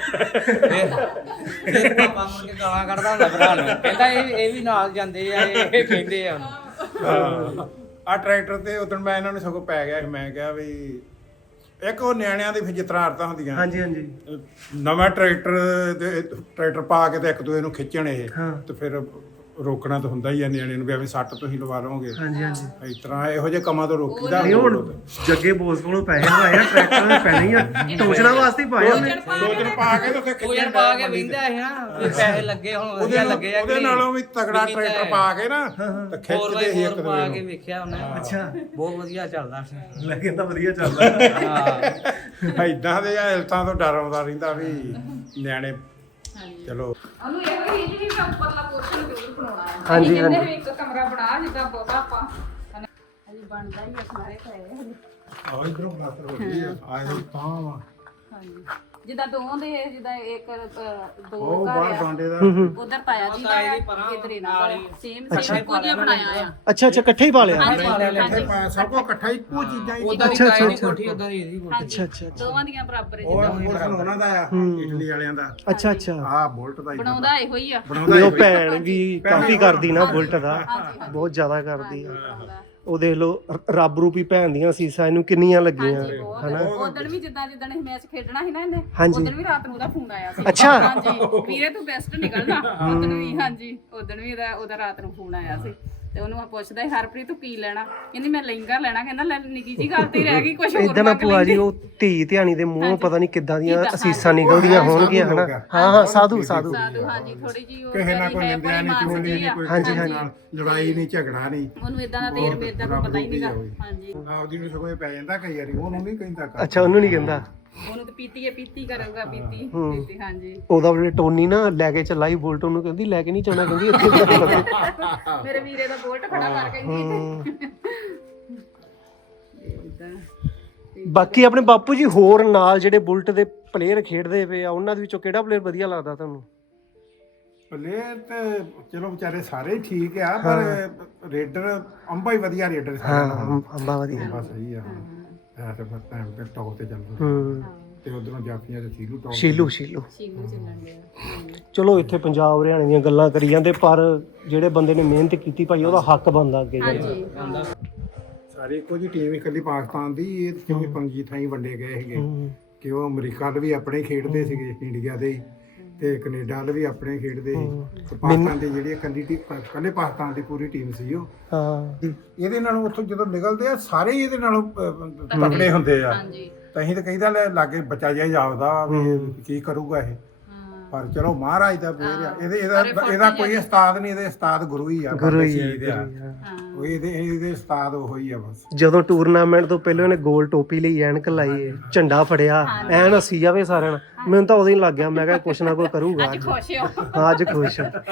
S5: ਫਿਰ ਪਾਪਾ ਮੁੜ ਕੇ ਗਾਲਾਂ ਕੱਢਦਾ ਹੁੰਦਾ ਭਰਾ ਨੂੰ ਕਹਿੰਦਾ ਇਹ ਇਹ ਵੀ ਨਾਲ ਜਾਂਦੇ ਆ ਇਹ ਕਹਿੰਦੇ ਆ
S2: ਆ ਟਰੈਕਟਰ ਤੇ ਉਦੋਂ ਮੈਂ ਇਹਨਾਂ ਨੂੰ ਸਗੋਂ ਪੈ ਗਿਆ ਸੀ ਮੈਂ ਕਿਹਾ ਵੀ ਇੱਕ ਉਹ ਨਿਆਣਿਆਂ ਦੀ ਫਿਰ ਜਿਤਨਾ ਆਦਤਾਂ ਹੁੰਦੀਆਂ
S3: ਹਾਂਜੀ ਹਾਂਜੀ
S2: ਨਵਾਂ ਟਰੈਕਟਰ ਤੇ ਟਰੈਕਟਰ ਪਾ ਕੇ ਤੇ ਇੱਕ ਦੂਏ ਨੂੰ ਖਿੱਚਣ ਇਹ
S3: ਹਾਂ।
S2: ਤੇ ਫਿਰ ਰੋਕਣਾ ਤਾਂ ਹੁੰਦਾ ਹੀ ਆ ਨਿਆਣੇ ਨੂੰ ਵੀ ਐਵੇਂ ਸੱਟ ਤੁਸੀਂ ਲਵਾ ਲਓਗੇ
S3: ਹਾਂਜੀ ਹਾਂਜੀ
S2: ਇਸ ਤਰ੍ਹਾਂ ਇਹੋ ਜਿਹੇ ਕੰਮਾਂ ਤੋਂ ਰੋਕੀਦਾ
S3: ਨਹੀਂ ਹੁਣ ਜੱਗੇ ਬੋਸ ਕੋਲੋਂ ਪੈਸੇ ਲਵਾਏ ਆ ਟਰੈਕਟਰਾਂ ਦੇ ਪੈਣੇ ਆ ਟੋਚਣਾ ਵਾਸਤੇ ਹੀ ਪਾਏ ਉਹਨੇ
S2: ਦੋ ਦਿਨ ਪਾ ਕੇ ਤੇ ਉੱਥੇ
S5: ਉਹ ਯਾਰ
S2: ਖਿੱਚਣ
S5: ਪਾ ਕੇ ਵਿੰਦਾ ਹੈ ਨਾ ਵੀ ਪੈਸੇ ਲੱਗੇ ਹੁਣ ਵਧੀਆ ਲੱਗੇ ਆ
S2: ਉਹਦੇ ਨਾਲੋਂ ਵੀ ਤਗੜਾ ਟਰੈਕਟਰ ਪਾ ਕੇ ਨਾ ਤੇ
S5: ਹੋਰ
S2: ਖਿੱਚਦੇ ਸੀ ਇੱਕ
S5: ਪਾ
S2: ਦੂਏ
S5: ਕੇ
S2: ਨੂੰ
S5: ਵੇਖਿਆ ਉਹਨੇ
S3: ਅੱਛਾ
S5: ਬਹੁਤ ਵਧੀਆ ਚੱਲਦਾ ਸੀ
S3: ਲੱਗੇ ਤਾਂ ਵਧੀਆ ਚੱਲਦਾ
S5: ਹਾਂ
S2: ਇਦਾਂ ਦੇ ਹਾਲਤਾਂ ਤੋਂ ਡਰ ਆਉਂਦਾ ਰਹਿੰਦਾ ਵੀ ਨਿਆਣੇ ਚਲੋ
S1: ਉਹਨੂੰ ਇਹੋ ਹੀ ਜੀ ਮੈਂ ਉੱਪਰਲਾ ਪੋਰਸ਼ਨ ਜ਼ਰੂਰ ਬਣਾਉਣਾ ਹੈ
S3: ਹਾਂਜੀ,
S1: ਕਹਿੰਦੇ
S3: ਹਾਂਜੀ।
S1: ਵੀ ਇੱਕ ਕਮਰਾ ਬਣਾ ਜਿੱਦਾਂ ਬਹੁਤਾ ਆਪਾਂ ਹਜੇ ਬਣਦਾ ਹੀ ਆ ਸਾਰੇ ਪਏ ਹਜੇ
S2: ਆਹ ਇਧਰੋਂ ਪਲਾਸਟਰ ਹੋ ਗਈ ਆ ਆਏ ਤਾਂ ਵਾ
S1: ਹਾਂਜੀ ਜਿੱਦਾਂ ਦੋ ਦੇ ਜਿੱਦਾਂ ਇੱਕ ਅ, ਦੋ
S2: ਉਹ
S1: ਘਰ
S2: ਬਾਹਰ
S1: ਆ
S2: ਬਾਂਡੇ ਦਾ
S1: ਉਧਰ ਪਾਇਆ ਜੀ ਦਾ ਇਧਰ ਇਹਨਾਂ ਦਾ ਸੇਮ ਸੇਮ ਇੱਕੋ ਜਿਹਾ ਬਣਾਇਆ ਆ
S3: ਅੱਛਾ ਅੱਛਾ ਇਕੱਠੇ ਹੀ ਪਾ ਲਿਆ
S1: ਹਾਂਜੀ ਹਾਂਜੀ
S2: ਸਭ ਕੋ ਇਕੱਠਾ ਇੱਕੋ ਚੀਜ਼ਾਂ ਹੀ
S5: ਉਦਾਂ ਦੀ
S3: ਅੱਛਾ,
S5: ਕਾਇ ਨਹੀਂ
S3: ਅੱਛਾ,
S5: ਕੋਠੀ ਉਦਾਂ ਦੀ ਇਹਦੀ ਕੋਠੀ
S3: ਅੱਛਾ ਅੱਛਾ ਅੱਛਾ
S1: ਦੋਵਾਂ ਦੀਆਂ ਬਰਾਬਰ
S2: ਉਹ
S1: ਜਿੱਦਾਂ
S2: ਪੋਰਸ਼ਨ ਉਹਨਾਂ ਦਾ ਆ ਇਟਲੀ ਵਾਲਿਆਂ ਦਾ
S3: ਅੱਛਾ ਅੱਛਾ
S2: ਆਹ ਬੋਲਟ ਦਾ ਹੀ
S1: ਬਣਾਉਂਦਾ ਇਹੋ ਹੀ ਆ
S2: ਬਣਾਉਂਦਾ
S3: ਨਹੀਂ ਉਹ
S2: ਹੀ
S3: ਭੈਣ ਵੀ ਕਾਫੀ ਕਰਦੀ ਨਾ ਬੁਲਟ ਦਾ
S1: ਹਾਂਜੀ, ਹਾਂਜੀ।
S3: ਬਹੁਤ ਜ਼ਿਆਦਾ ਕਰਦੀ ਆ
S1: ਬਣਾਉਂਦਾ।
S3: ਉਹ ਦੇਖ ਲਓ ਰ- ਰੱਬ ਰੂਪੀ ਭੈਣ ਦੀਆਂ ਸੀਸਾਂ ਇਹਨੂੰ ਕਿੰਨੀਆਂ ਲੱਗੀਆਂ
S1: ਹਾਂਜੀ ਬਹੁਤ
S3: ਹਨਾ
S1: ਉਦੋਂ ਵੀ ਜਿੱਦਾਂ ਜਿੱਦਾਂ ਅਸੀਂ ਮੈਚ ਖੇਡਣਾ ਸੀ ਨਾ ਇਹਨੇ
S3: ਹਾਂਜੀ।
S1: ਉਦੋਂ ਵੀ ਰਾਤ ਨੂੰ ਉਹਦਾ ਫੋਨ ਆਇਆ ਸੀ
S3: ਅੱਛਾ।
S1: ਹਾਂਜੀ ਵੀਰੇ ਤੂੰ ਬੈਸਟ ਨਿਕਲਣਾ ਉਦੋਂ ਵੀ ਹਾਂਜੀ ਉਦੋਂ ਵੀ ਉਹਦਾ ਉਹਦਾ ਰਾਤ ਨੂੰ ਫੋਨ ਆਇਆ ਸੀ ਤੇ ਉਹਨੂੰ ਪੁੱਛਦਾ ਸੀ, ਹਰਪ੍ਰੀਤ ਤੂੰ ਕੀ ਲੈਣਾ? ਕਹਿੰਦੀ ਮੈਂ ਲਹਿੰਗਾ ਲੈਣਾ। ਕਹਿੰਦਾ ਲੈ ਨਿੱਕੀ ਜੀ ਗੱਲ ਤੇ ਰਹਿ ਗਈ, ਕੁਝ ਹੋਰ
S3: ਇਦਾਂ ਨਾ
S1: ਮੰਗ
S3: ਭੂਆ ਜੀ
S1: ਲੈਂਦੀ।
S3: ਉਹ ਧੀ ਧਿਆਣੀ ਦੇ ਮੂੰਹੋਂ ਪਤਾ ਨਹੀਂ ਕਿੱਦਾਂ ਦੀਆਂ ਅਸੀਸਾਂ ਨਿਕਲਦੀਆਂ ਹੋਣਗੀਆਂ ਹਨਾ। ਹਾਂ ਹਾਂ ਸਾਧੂ ਸਾਧੂ
S1: ਸਾਧੂ ਹਾਂਜੀ ਥੋੜੀ ਜੀ ਉਹ
S2: ਕਿਸੇ ਨਾਲ ਕੋਈ
S1: ਹੈ,
S2: ਨਿੰਦਿਆ ਨਹੀਂ,
S1: ਬੜੀ
S2: ਚੁਗਲੀ ਨਹੀਂ, ਕੋਈ
S3: ਹਾਂਜੀ,
S2: ਕਿਸੇ
S3: ਹਾਂਜੀ।
S2: ਨਾਲ ਲੜਾਈ ਨਹੀਂ, ਝਗੜਾ ਨਹੀਂ।
S1: ਉਹਨੂੰ ਇਦਾਂ ਦਾ ਦੇਰ ਮੇਰ ਦਾ ਕੋਈ ਪਤਾ ਹੀ ਨਹੀਂਗਾ। ਹਾਂਜੀ
S2: ਆਪਦੀ ਨੂੰ ਸਗੋਂ ਇਹ ਪੈ ਜਾਂਦਾ ਕਈ ਵਾਰੀ, ਉਹਨੂੰ ਨਹੀਂ ਕਹਿੰਦਾ ਕਰ।
S3: ਅੱਛਾ ਉਹਨੂੰ ਨਹੀਂ ਕਹਿੰਦਾ।
S1: ਉਹਨੂੰ ਤਾਂ ਪੀਤੀ ਹੈ, ਪੀਤੀ ਕਰੂਗਾ, ਪੀਤੀ
S3: ਹੂੰ।
S1: ਪੀਤੀ ਹਾਂਜੀ।
S3: ਉਹਦਾ ਵੇਲੇ ਟੋਨੀ ਨਾ ਲੈ ਕੇ ਚੱਲਾ ਹੀ ਬੁਲਟ, ਉਹਨੂੰ ਕਹਿੰਦੀ ਲੈ ਕੇ ਨਹੀਂ ਜਾਣਾ, ਕਹਿੰਦੀ ਇੱਥੇ ਲੱਗੇ।
S1: ਮੇਰੇ ਵੀਰੇ ਦਾ ਬੋਲਟ ਖੜਾ ਕਰ ਕਹਿੰਦੀ ਇਦਾਂ।
S3: ਬਾਕੀ ਆਪਣੇ ਬਾਪੂ ਜੀ ਹੋਰ ਨਾਲ ਜਿਹੜੇ ਬੁਲਟ ਦੇ ਪਲੇਅਰ ਖੇਡਦੇ ਪਏ ਆ, ਉਹਨਾਂ ਦੇ ਵਿੱਚੋਂ ਕਿਹੜਾ ਪਲੇਅਰ ਵਧੀਆ ਲੱਗਦਾ ਤੁਹਾਨੂੰ?
S2: ਪਲੇਅਰ ਤੇ ਚਲੋ ਵਿਚਾਰੇ ਸਾਰੇ ਹੀ ਠੀਕ ਆ, ਪਰ ਰੇਡਰ ਅੰਬਾ ਹੀ ਵਧੀਆ ਰੇਡਰ ਸਾਰਿਆਂ
S3: ਹਾਂ
S2: ਨਾਲੋਂ।
S3: ਅੰਬਾ ਵਧੀਆ।
S2: ਅੰਬਾ ਸਹੀ ਆ ਹਾਂ, ਤੇ ਬਸ ਟਾਈਮ ਤੇ ਟੌਪ ਤੇ ਚੱਲ ਰਿਹਾ।
S3: ਹੂੰ
S2: ਤੇ ਉਧਰੋਂ ਜਾਫੀਆਂ ਤੇ ਸੀਲੂ ਟੌਪ।
S3: ਸ਼ੀਲੂ ਸ਼ੀਲੂ
S1: ਸ਼ੀਲੂ ਚੱਲਣ ਡਿਆ।
S3: ਚਲੋ ਇੱਥੇ ਪੰਜਾਬ ਹਰਿਆਣੇ ਦੀਆਂ ਗੱਲਾਂ ਕਰੀ ਜਾਂਦੇ, ਪਰ ਜਿਹੜੇ ਬੰਦੇ ਨੇ ਮਿਹਨਤ ਕੀਤੀ ਭਾਈ ਉਹਦਾ ਹੱਕ ਬਣਦਾ ਅੱਗੇ ਜਾਣਾ।
S1: ਹਾਂਜੀ
S2: ਸਾਰੇ ਇੱਕੋ ਜੀ ਟੀਮ ਇਕੱਲੀ ਪਾਕਿਸਤਾਨ ਦੀ, ਇਹ ਜਿਵੇਂ ਪੰਜੀ ਥਾਈ ਵੰਡੇ ਗਏ ਸੀਗੇ
S3: ਹੂੰ।
S2: ਕਿ ਉਹ ਅਮਰੀਕਾ ਦੇ ਵੀ ਆਪਣੇ ਖੇਡਦੇ ਸੀਗੇ, ਇੰਡੀਆ ਦੇ ਹੀ, ਤੇ ਕੈਨੇਡਾ ਵਾਲੇ ਵੀ ਆਪਣੇ ਖੇਡਦੇ ਸੀ। ਤੇ ਪਾਕਿਸਤਾਨ ਦੀ ਜਿਹੜੀ ਇਕੱਲੀ ਟੀਮ, ਇਕੱਲੇ ਪਾਕਿਸਤਾਨ ਦੀ ਪੂਰੀ ਟੀਮ ਸੀ ਉਹ।
S3: ਹਾਂ
S2: ਇਹਦੇ ਨਾਲੋਂ ਉੱਥੋਂ ਜਦੋਂ ਨਿਕਲਦੇ ਆ ਸਾਰੇ ਹੀ ਇਹਦੇ ਨਾਲੋਂ ਅਹ, ਤਕੜੇ ਹੁੰਦੇ ਆ।
S1: ਹਾਂਜੀ
S2: ਤਾਂ ਅਸੀਂ ਤਾਂ ਕਹੀਦਾ ਲੈ ਲਾਗੇ ਬੱਚਾ ਜਿਹਾ ਜਾਪਦਾ ਵੀ ਕੀ ਕਰੂਗਾ ਇਹ, ਪਰ ਚਲੋ ਮਹਾਰਾਜ ਦਾ ਬੇਰ ਆ। ਇਹਦੇ ਇਹਦਾ ਇਹਦਾ ਕੋਈ ਉਸਤਾਦ ਨਹੀਂ, ਇਹਦੇ ਉਸਤਾਦ ਗੁਰੂ ਹੀ ਆ।
S3: ਗੁਰੂ ਹੀ
S2: ਸ਼ਹੀਦ
S3: ਹੈ,
S2: ਆ।
S3: ਗੁਰੂ ਹੀ ਆ।
S2: ਉਹ ਇਹਦੇ ਇਹਦੇ ਉਸਤਾਦ ਉਹ ਹੀ ਆ ਬਸ।
S3: ਜਦੋਂ ਟੂਰਨਾਮੈਂਟ ਤੋਂ ਪਹਿਲਾਂ ਉਹਨੇ ਗੋਲ ਟੋਪੀ ਲਈ, ਐਨਕ ਲਾਈ, ਝੰਡਾ ਫੜਿਆ, ਐਨ ਹੱਸੀ ਜਾਵੇ ਸਾਰਿਆਂ ਨਾਲ। ਮੈਨੂੰ ਤਾਂ ਉਦੋਂ ਹੀ ਲੱਗ ਗਿਆ, ਮੈਂ ਕਿਹਾ ਕੁਛ ਨਾ ਕੋਈ ਕਰੂਗਾ
S1: ਅੱਜ
S3: ਅੱਜ।
S1: ਖੁਸ਼ ਹੋ।
S3: ਹਾਂ ਅੱਜ ਖੁਸ਼ ਆ।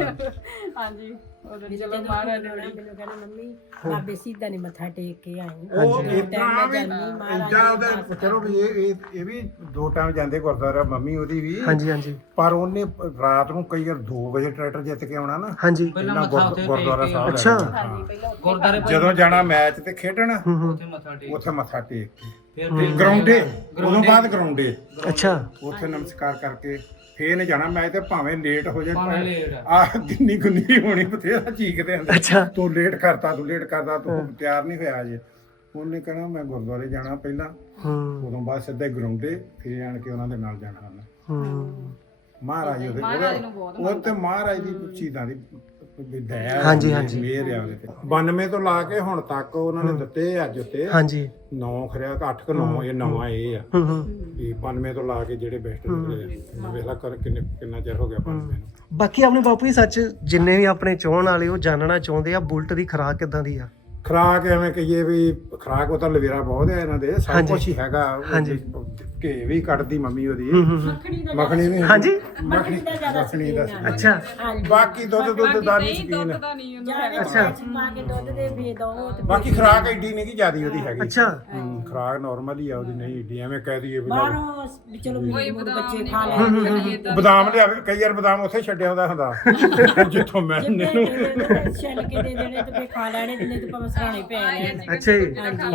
S1: ਹਾਂਜੀ ਉਦੋਂ ਚਲੋ ਮਹਾਰਾਜ ਨੇ ਬੜੀ
S6: ਮੈਨੂੰ ਕਹਿੰਦਾ ਮੰਮੀ ਬਾਬੇ ਸਿੱਧਾ ਨੇ ਮੱਥਾ ਟੇਕ ਕੇ ਆਈ।
S2: ਉਹ ਇਦਾਂ ਵੀ ਇਦਾਂ ਉਹਦੇ ਚਲੋ ਵੀ ਇਹ ਇਹ ਇਹ ਵੀ ਦੋ ਟਾਈਮ ਜਾਂਦੇ ਗੁਰਦੁਆਰਾ, ਮੰਮੀ ਉਹਦੀ ਵੀ।
S3: ਹਾਂਜੀ ਹਾਂਜੀ
S2: ਪਰ ਉਹਨੇ ਰਾਤ ਨੂੰ ਕਈ ਵਾਰ ਦੋ ਵਜੇ ਟਰੈਕਟਰ ਜਿੱਤ ਕੇ ਆਉਣਾ ਨਾ,
S3: ਹਾਂਜੀ
S5: ਪਹਿਲਾਂ
S2: ਪਹਿਲਾਂ
S5: ਮੱਥਾ ਉੱਥੇ
S2: ਗੁਰਦੁਆਰਾ
S5: ਟੇਕ ਕੇ
S2: ਸਾਹਿਬ ਲੈ
S3: ਅੱਛਾ।
S2: ਜਾਣਾ।
S1: ਹਾਂਜੀ ਪਹਿਲਾਂ ਉੱਥੇ
S5: ਗੁਰਦਾਰੇ
S2: ਜਦੋਂ ਜਾਣਾ ਮੈਚ ਤੇ ਖੇਡਣ,
S3: ਹੂੰ ਹੂੰ
S5: ਉੱਥੇ ਮੱਥਾ ਟੇਕ
S2: ਉੱਥੇ ਮੱਥਾ ਟੇਕ ਕੇ
S5: ਫਿਰ
S2: ਤੇ ਗਰਾਊਂਡੇ, ਉਦੋਂ ਬਾਅਦ ਗਰਾਊਂਡੇ
S3: ਅੱਛਾ
S2: ਉੱਥੇ ਨਮਸਕਾਰ ਕਰਕੇ ਫੇਰ ਨੇ ਜਾਣਾ ਮੈਚ ਤੇ, ਭਾਵੇਂ ਲੇਟ ਹੋ ਜਾਏ,
S5: ਭਾਵੇਂ late ਆ।
S2: ਆ ਗਿੰਨੀ ਗੁੰਨੀ ਹੋਣੀ ਬਥੇਰਾ ਚੀਕਦੇ ਹੁੰਦੇ,
S3: ਅੱਛਾ।
S2: ਤੂੰ ਲੇਟ ਕਰਤਾ ਤੂੰ ਲੇਟ ਕਰਦਾ ਤੂੰ ਤਿਆਰ ਨਹੀਂ ਹੋਇਆ ਅਜੇ। ਉਹਨੇ ਕਹਿਣਾ ਮੈਂ ਗੁਰਦੁਆਰੇ ਜਾਣਾ ਪਹਿਲਾਂ,
S3: ਹੂੰ
S2: ਉਦੋਂ ਬਾਅਦ ਸਿੱਧੇ ਗਰਾਊਂਡੇ, ਫੇਰ ਆਣ ਕੇ ਉਹਨਾਂ ਦੇ ਨਾਲ ਜਾਣਾ ਉਹਨੇ।
S3: ਹੂੰ
S2: ਮਹਾਰਾਜ ਉਹਦੇ
S1: ਮਹਾਰਾਜ ਨੂੰ ਬਹੁਤ
S2: ਉਹ ਤੇ ਮਹਾਰਾਜ ਦੀ ਚੀਜ਼ਾਂ ਦੀ ਦਇਆ,
S3: ਹਾਂਜੀ, ਹਾਂਜੀ।
S2: ਮਿਹਰ ਆ ਉਹਦੇ ਤੇ। ਬਾਨਵੇਂ ਤੋਂ ਲਾ ਕੇ ਹੁਣ ਤੱਕ ਉਹਨਾਂ ਨੇ ਦਿੱਤੇ ਅੱਜ ਉੱਤੇ
S3: ਹਾਂਜੀ
S2: ਨੌ ਖਰਿਆ ਅੱਠ ਕੁ ਨੌ, ਇਹ ਨਵਾਂ ਇਹ ਆ
S3: ਹੂੰ ਹੂੰ
S2: ਵੀ ਬਾਨਵੇਂ ਤੋਂ ਲਾ ਕੇ ਜਿਹੜੇ ਬੈਸਟ ਨਿਕਲੇ। ਵੇਖ ਲਾ ਕਰ ਕਿੰਨੇ ਕਿੰਨਾ ਚਿਰ ਹੋ ਗਿਆ ਬਾਨਵੇਂ ਨੂੰ।
S3: ਬਾਕੀ ਆਪਣੇ ਬਾਪੂ ਜੀ ਸੱਚ ਜਿੰਨੇ ਵੀ ਆਪਣੇ ਚਾਹਣ ਵਾਲੇ ਉਹ ਜਾਣਨਾ ਚਾਹੁੰਦੇ ਆ ਬੁਲਟ ਦੀ ਖੁਰਾਕ ਕਿਦਾਂ ਦੀ ਆ?
S2: ਖਰਾਕ ਐਵੇਂ ਕਹੀਏ ਵੀ ਖਰਾਕ ਉਹ ਤਾਂ ਲਵੇਰਾ ਬਹੁਤ ਹੈ ਇਹਨਾਂ ਦੇ, ਸਭ
S3: ਹਾਂਜੀ।
S2: ਕੁਝ ਹੀ ਹੈਗਾ।
S3: ਹਾਂਜੀ।
S2: ਘੇ ਵੀ ਕੱਢਦੀ ਮੰਮੀ ਉਹਦੀ,
S3: ਹੂੰ ਹੂੰ ਹੂੰ।
S2: ਮੱਖਣੀ ਵੀ
S3: ਹਾਂਜੀ।
S2: ਮੱਖਣੀ
S6: ਦਾ ਜ਼ਿਆਦਾ
S2: ਮੱਖਣੀ ਦਾ
S6: ਸ਼ੌਕੀਨ ਆ।
S3: ਅੱਛਾ
S2: ਬਾਕੀ ਦੁੱਧ ਦੁੱਧ ਦਾ ਨਹੀਂ ਸ਼ਕੀਨ।
S1: ਦੁੱਧ ਦਾ ਨਹੀਂ ਉਹਨੂੰ
S6: ਜਾਂ
S3: ਅੱਛਾ।
S6: ਵਿੱਚ ਪਾ ਕੇ ਦੁੱਧ ਦੇ ਦੇ ਦੋ ਤੇ
S2: ਬਾਕੀ ਖਰਾਕ ਐਡੀ ਨਹੀਂ ਕਿ ਜਿਆਦੀ ਉਹਦੀ ਹੈਗੀ।
S3: ਅੱਛਾ।
S2: ਹੂੰ, ਖਰਾਕ ਨਾਰਮਲ ਹੀ ਆ ਉਹਦੀ, ਨਹੀਂ ਏਡੀ ਐਵੇਂ ਕਹਿ ਦਈਏ ਵੀ ਲੈ।
S6: ਬਾਹਰੋਂ ਵੀ ਚਲੋ ਵੀ
S1: ਕੋਈ ਬਦਾਮ
S6: ਬੱਚੇ
S1: ਨਹੀਂ
S6: ਖਾ
S1: ਪਾਉਣਾ,
S6: ਲੈਂਦੇ
S1: ਏਦਾਂ
S2: ਬਦਾਮ ਲਿਆਵੇ, ਕਈ ਵਾਰ ਬਦਾਮ ਉੱਥੇ ਛੱਡਿਆ ਹੁੰਦਾ ਹੁੰਦਾ ਜਿੱਥੋਂ ਮੈਂ
S6: ਜਿੰਨੇ ਛਿੱਲ ਕੇ ਦੇ ਦੇਣੇ ਤੇ ਫੇ ਖਾ ਲੈਣੇ ਤੇ ਨਹੀਂ ਤੇ ਭਾਵੇਂ ਸਰਾਣੇ ਪੈ ਲੈਣ।
S3: ਅੱਛਾ ਜੀ।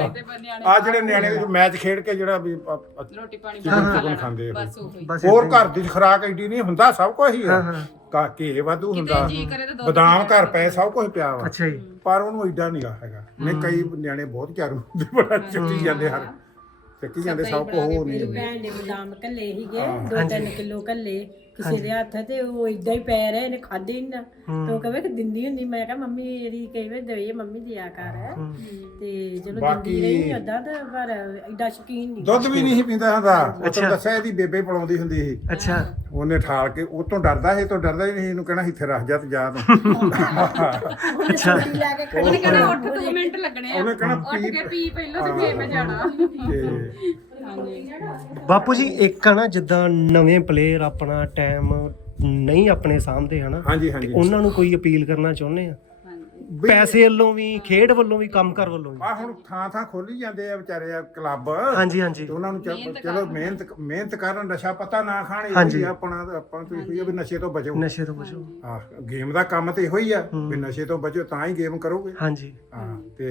S2: ਆ ਜਿਹੜੇ ਨਿਆਣੇ ਮੈਚ ਖੇਡ ਕੇ ਜਿਹੜਾ ਵੀ ਆ- ਆ-
S1: ਰੋਟੀ ਪਾਣੀ
S2: ਚਿਕਨ ਚੁਕਨ ਖਾਂਦੇ ਆ।
S1: ਬਸ ਉਹ ਹੀ।
S3: ਬਸ
S2: ਹੋਰ ਘਰ ਦੀ ਖਰਾਕ ਐਡੀ ਨਹੀਂ ਹੁੰਦਾ, ਸਭ ਕੁਝ ਹੀ ਆ।
S3: ਹਾਂ, ਹਾਂ।
S2: ਕਾ ਘੇ ਵਾਧੂ ਹੁੰਦਾ,
S1: ਜੀ ਕਰੇ ਤਾਂ ਦੁੱਧ
S2: ਬਦਾਮ ਘਰ ਪਏ, ਸਭ ਕੁਝ ਪਿਆ ਵਾ,
S3: ਅੱਛਾ ਜੀ।
S2: ਪਰ ਉਹਨੂੰ ਐਡਾ ਨਹੀਂ ਹੈਗਾ। ਨਹੀਂ ਕਈ ਨਿਆਣੇ ਬਹੁਤ ਚਾਰੂ ਹੁੰਦੇ, ਬੜਾ ਚੱਕੀ ਜਾਂਦੇ ਹਰ ਚੱਕੀ ਜਾਂਦੇ ਸਭ ਕੁਝ। ਉਹ ਨਹੀਂ
S6: ਭੈਣ ਨੇ ਬਦਾਮ ਕੱਲੇ ਹੀਗੇ ਦੋ ਤਿੰਨ ਕਿਲੋ ਕੱਲੇ ਕਿਸੇ ਦੇ ਹੱਥ ਤੇ ਉਹ ਇਦਾਂ ਹੀ ਪੈ ਰਹੇ ਨੇ, ਖਾਦੇ ਹੀ ਨਾ। ਤੇ ਉਹ ਕਹੇ ਕਿ ਦਿੰਦੀ ਹੁੰਦੀ, ਮੈਂ ਕਿਹਾ ਮੰਮੀ ਇਹਦੀ ਕਈ ਵਾਰ ਦਈ ਮੰਮੀ ਦਿਆ ਕਰ ਤੇ ਚਲੋ ਦਿੰਦੀ ਰਹੀ ਓਦਾਂ ਤੇ ਪਰ ਐਡਾ ਸ਼ੌਕੀਨ ਨਹੀਂ।
S2: ਦੁੱਧ ਵੀ ਨਹੀਂ ਸੀ ਪੀਂਦਾ ਹੁੰਦਾ। ਉਹ ਤੋਂ ਦੱਸਿਆ ਇਹਦੀ ਬੇਬੇ ਪਿਲਾਉਂਦੀ ਹੁੰਦੀ ਸੀ।
S3: ਅੱਛਾ।
S2: ਉਹਨੇ ਠਾਲ ਕੇ ਉਹ ਤੋਂ ਡਰਦਾ ਸੀ, ਤੋਂ ਡਰਦਾ ਹੀ ਨਹੀਂ, ਇਹਨੂੰ ਕਹਿਣਾ ਇੱਥੇ ਰੱਖ ਜਾ ਤੇ ਜਾ ਤੂੰ।
S6: ਅੱਛਾ ਲੈ ਕੇ ਖੜੀ
S1: ਉਹਨੇ ਕਹਿੰਦਾ ਉੱਠ ਦੋ ਮਿੰਟ ਲੱਗਣੇ ਆ,
S2: ਉਹਨੇ ਕਹਿਣਾ
S1: ਉੱਠ ਕੇ ਪੀ ਪਹਿਲਾਂ ਤੇ ਫੇਰ ਮੈਂ ਜਾਣਾ।
S2: ਤੇ
S3: ਬਾਪੂ ਜੀ ਇੱਕ ਆ ਨਾ ਜਿੱਦਾਂ ਨਵੇਂ ਪਲੇਅਰ ਆਪਣਾ ਟਾਈਮ ਨਹੀਂ ਆਪਣੇ ਸਾਹਮਣੇ ਹਨਾ,
S2: ਹਾਂਜੀ ਹਾਂਜੀ
S3: ਉਹਨਾਂ ਨੂੰ ਕੋਈ ਅਪੀਲ ਕਰਨਾ ਚਾਹੁੰਦੇ ਆ? ਪੈਸੇ ਵੱਲੋਂ ਵੀ, ਖੇਡ ਵੱਲੋਂ ਵੀ, ਕੰਮ ਕਰ ਵੱਲੋਂ ਵੀ?
S2: ਆ ਹੁਣ ਥਾਂ ਥਾਂ ਖੋਲੀ ਜਾਂਦੇ ਆ ਵਿਚਾਰੇ ਆ ਕਲੱਬ।
S3: ਹਾਂਜੀ ਹਾਂਜੀ
S2: ਤੇ ਉਹਨਾਂ ਨੂੰ ਚ- ਚਲੋ ਮਿਹਨਤ ਮਿਹਨਤ ਕਰਨ, ਨਸ਼ਾ ਪਤਾ ਨਾ ਖਾਣ। ਇਹੋ
S3: ਹਾਂਜੀ।
S2: ਹੀ ਆ ਆਪਣਾ ਆਪਾਂ ਤੋਂ ਇਹੋ ਹੀ ਆ ਵੀ ਨਸ਼ੇ ਤੋਂ ਬਚੋ।
S3: ਨਸ਼ੇ ਤੋਂ ਬਚੋ।
S2: ਆ ਗੇਮ ਦਾ ਕੰਮ ਤੇ ਇਹੋ ਹੀ ਆ ਵੀ ਨਸ਼ੇ ਤੋਂ ਬਚੋ, ਤਾਂ ਹੀ ਗੇਮ ਕਰੋਗੇ।
S3: ਹਾਂਜੀ
S2: ਹਾਂ ਤੇ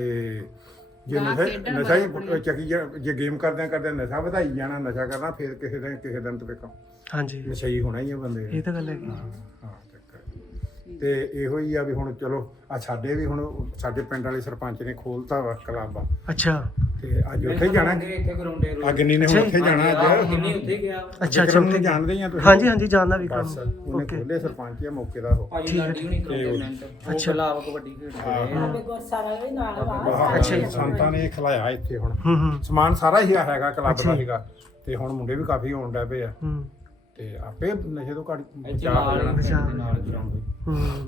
S2: ਜੇ ਨਸ਼ਾ ਨਸ਼ਾ ਹੀ ਚੱਕੀ ਜਾ, ਜੇ ਗੇਮ ਕਰਦਿਆਂ ਕਰਦਿਆਂ ਨਸ਼ਾ ਵਧਾਈ ਜਾਣਾ, ਨਸ਼ਾ ਕਰਨਾ, ਫਿਰ ਕਿਸੇ ਦਿਨ ਕਿਸੇ ਦਿਨ ਤੇ ਵੇਖੋ
S3: ਹਾਂਜੀ
S2: ਨਸ਼ਾ ਹੀ ਹੋਣਾ ਹੀ ਆ ਬੰਦੇ ਨੇ।
S3: ਇਹ ਤਾਂ ਗੱਲ ਹੈਗੀ।
S2: ਹਾਂ ਹਾਂ, ਚੱਕਰ ਤੇ ਇਹੋ ਹੀ ਆ ਵੀ ਹੁਣ ਚਲੋ ਆ ਸਾਡੇ ਵੀ ਹੁਣ ਸਾਡੇ ਪਿੰਡ ਵਾਲੇ ਸਰਪੰਚ ਨੇ ਖੋਲਤਾ ਵਾ ਕਲੱਬ।
S3: ਅੱਛਾ।
S2: ਤੇ ਅੱਜ ਉੱਥੇ ਜਾਣਾ
S5: ਇੱਥੇ ਗਰਾਉਂਡੇ
S2: ਆ ਗਿੰਨੀ ਨੇ ਹੁਣ ਉੱਥੇ ਜਾਣਾ ਅੱਜ
S5: ਕਿੰਨੀ ਉੱਥੇ ਗਿਆ
S3: ਅੱਛਾ ਅੱਛਾ
S2: ਵਿਕਰਮ ਨੂੰ ਜਾਣਦੇ ਹੀ ਆ ਤੁਸੀਂ
S3: ਹਾਂਜੀ ਹਾਂਜੀ ਜਾਣਦਾ ਵੀ
S2: ਬਸ
S3: ਕੰਮ
S2: ਉਹਨੇ ਖੋਲੇ ਸਰਪੰਚ ਆ ਮੌਕੇ ਦਾ ਉਹ
S5: ਭਾਜੀ ਲਾਡੀ ਹੁਣੀ ਟੂਰਨਾਮੈਂਟ ਅੱਛਾ ਲਾਭ ਕਬੱਡੀ ਖੇਡਦੇ ਰਹੇ
S6: ਗੁਰਸਾਰਾ ਵੀ ਨਾਲ ਵਾ
S2: ਅੱਛਾ ਸੰਤਾਂ ਨੇ ਖਿਲਾਇਆ ਇੱਥੇ ਹੁਣ
S3: ਹੂੰ ਹੂੰ
S2: ਸਮਾਨ ਸਾਰਾ ਹੀ ਹੈਗਾ ਕਲੱਬ ਦਾ ਸੀਗਾ ਤੇ ਹੁਣ ਮੁੰਡੇ ਵੀ ਕਾਫੀ ਹੋਣ ਡੈ ਪਏ ਆ
S3: ਹੂੰ
S2: ਤੇ ਆਪੇ ਨਸ਼ੇ ਤੋਂ ਘੱਟ
S5: ਇੱਥੇ
S2: ਬਚਾਅ ਹੋ
S5: ਨਾਲ
S2: ਜਾਣਾ
S5: ਹੀ ਨਾਲ ਗਰਾਉਂਡ
S3: ਹੂੰ